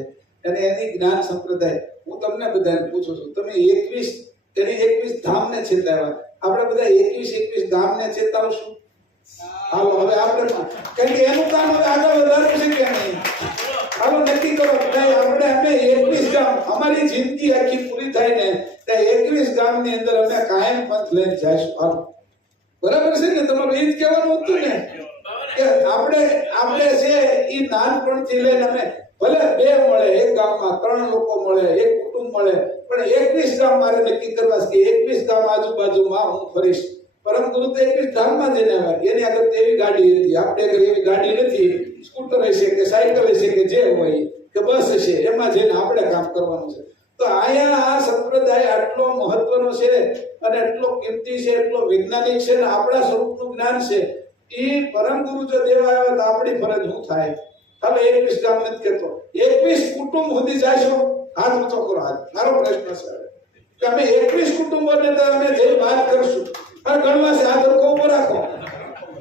અને એની જ્ઞાન સંપ્રદાય, હું તમને બધાને પૂછું છું, તમે 21 ધામને ચેતાવ્યા, આપણે બધા 21 ધામને ચેતાવશું? હાલો હવે આપણે કારણ કે એનું કામ હવે આગળ વધારવું છે કે નહીં? હાલો નક્કી કરો બધા. આપણે અમે 21 ગામ, અમારી જિંદગી આખી પૂરી થાય ને ત્યાં 21 ગામની અંદર અમે કાયમ પંથ લઈને જઈશું. હાલો બરાબર છે ને? તમારું એ જ કહેવાનું હતું ને કે આપણે છે એ નાનપણથી લઈને અમે ભલે 2 મળે એક ગામમાં, 3 લોકો મળે, એક કુટુંબ મળે, પણ 21 ગામ મારે નક્કી કરવા છે કે 21 ગામ આજુબાજુમાં હું ફરીશ. પરમ ગુરુ તો 21 ધામમાં જઈને આવ્યા. એની આગળ એવી ગાડી હતી, આપણે આગળ એવી ગાડી નથી. સ્કૂટર હશે કે સાયકલ હશે કે જે હોય કે બસ હશે, એમાં જઈને આપણે કામ કરવાનું છે. તો અહીંયા આ સંપ્રદાય આટલો મહત્વનો છે અને એટલો કિંમતી છે, એટલો વૈજ્ઞાનિક છે ને આપણા સ્વરૂપનું જ્ઞાન છે. એ પરમ ગુરુ જો દેવા આવ્યા તો આપણી ફરજ શું થાય? હવે 21 ગામ નથી કહેતો, 21 કુટુંબ સુધી જાશો. હાથ ઊંચો કરો, હાથ. મારો પ્રશ્ન છે કે અમે 21 કુટુંબોને તો અમે જે વાત કરશું અને ગણવા છે, હાથ સરખો ઉભો રાખો.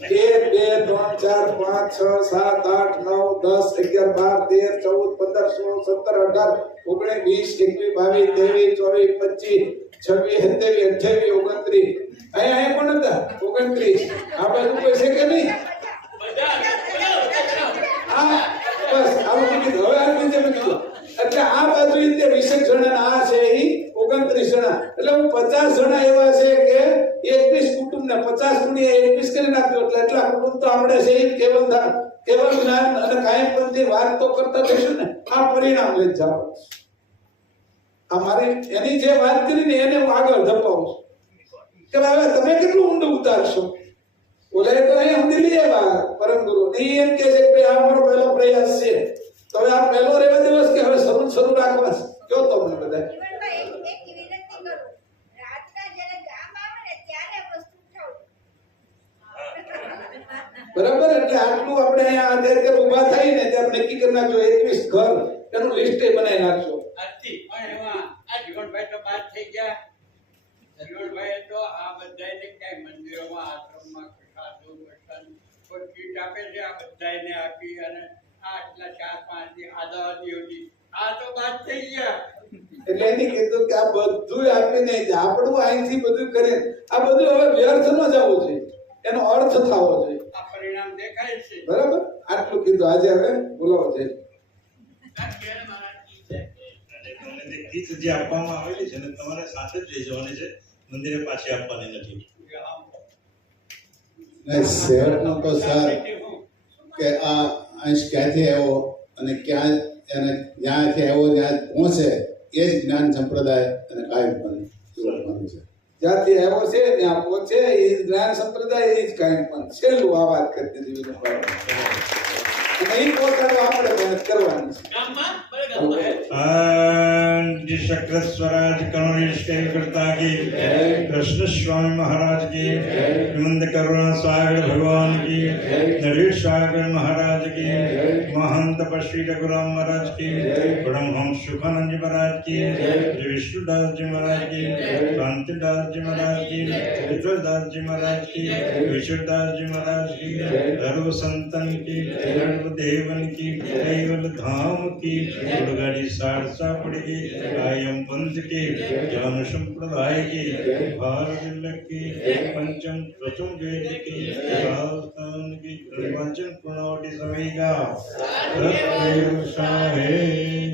1 2 3 4 5 6 7 8 9 10 11 12 13 14 15 16 17 18 19 20 21 22 23 24 27 28 29 અહીંયા કોણ હતા? 29. આ બાજુ કોઈ છે કે નહીં? હા બસ આવું કીધું. હવે આ રીતે મેં કીધું એટલે આ બાજુ 20 જણા આ છે એ 29 જણા, એટલે હું 50 જણા એવા છે કે 21 કુટુંબ ને 50 ગુણ્યા 21 કરી નાખ્યો એટલે એટલા કુટુંબ તો આપણે છે એ કેવલ જ્ઞાન અને કાયમપંથી વાત તો કરતા રહીશું ને. આ પરિણામ લઈ જાવ. આ મારી એની જે વાત કરી ને એને હું આગળ ધપાવું છું કે હવે તમે કેટલું ઊંડું ઉતારશો. ઓલા તો અહીંયા સુધી લઈ આવ્યા પરમ ગુરુ નહીં એમ કે છે કે આ મારો પહેલો પ્રયાસ છે, તો હવે આ પહેલો રહેવા દિવસ કે હવે શરૂ રાખવા કયો તો મને બધા. જીવનમાં એક વિનંતી કરું, રાતના જ્યારે ગામ આવે ને ત્યારે વસ્તુ ઉઠાવું. બરાબર? એટલે આટલું આપણે અહીંયા અત્યારે ઊભા થઈ ને ત્યારે નક્કી કરી નાખજો 21 ઘર એનું લિસ્ટ બનાવી નાખજો. આજથી પણ એમાં આ જીવનભાઈ તો બાદ થઈ ગયા. જીવનભાઈ તો આ બધાને ક્યાંય મંદિરોમાં, આશ્રમમાં સાધુ વચન કોઈ કીટ આપે છે, આ બધાને આપી અને આટલા 4-5 દી આદિ આ તો બાદ થઈ ગયા. એટલે એની કીધું કે આ બધું આપીને આપણું અહીંથી બધું કરે, આ બધું હવે વ્યર્થ ન જવું જોઈએ, એનો અર્થ થવો જોઈએ. આ પરિણામ દેખાય છે. બરાબર? આટલું કીધું. આજે હવે બોલાવો છે. તમને જે કીટ જે આપવામાં આવેલી છે ને તમારે સાથે જ લઈ જવાની છે, મંદિરે પાછી આપવાની નથી. શહેરનો તો સર કે આ અંશ ક્યાંથી આવ્યો અને ક્યાં અને જ્યાંથી આવ્યો ત્યાં પહોંચે એ જ જ્ઞાન સંપ્રદાય અને કાયમપંથ છે. જ્યાંથી આવ્યો છે ત્યાં પહોંચે એ જ્ઞાન સંપ્રદાય એ જ કાયમપંથ. છેલ્લું આ વાત કરતી હતી અને એ પોતાનું આપણે મહેનત કરવાની છે. ગામમાં બરાબર ગામમાં जी शक्र स्वराज करुणेश करता की कृष्ण स्वामी महाराज की हेमंत करुणा सागर भगवान की नरेश सागर महाराज की महंत तपस्वी रघुराम महाराज की परमहंस सुखानंद जी महाराज की विष्णुदास जी महाराज की शांतिदास जी महाराज की विठलदास जी महाराज की विश्वदास जी महाराज की धर्म संतन की देवन की कैवल धाम की गुड़गाड़ी सारसा पड़ी कायम पंथ के ज्ञान संप्रदाय के भारत की पंचम प्रथम वेद की राजस्थान की निर्वाचन प्रणाली समय का है।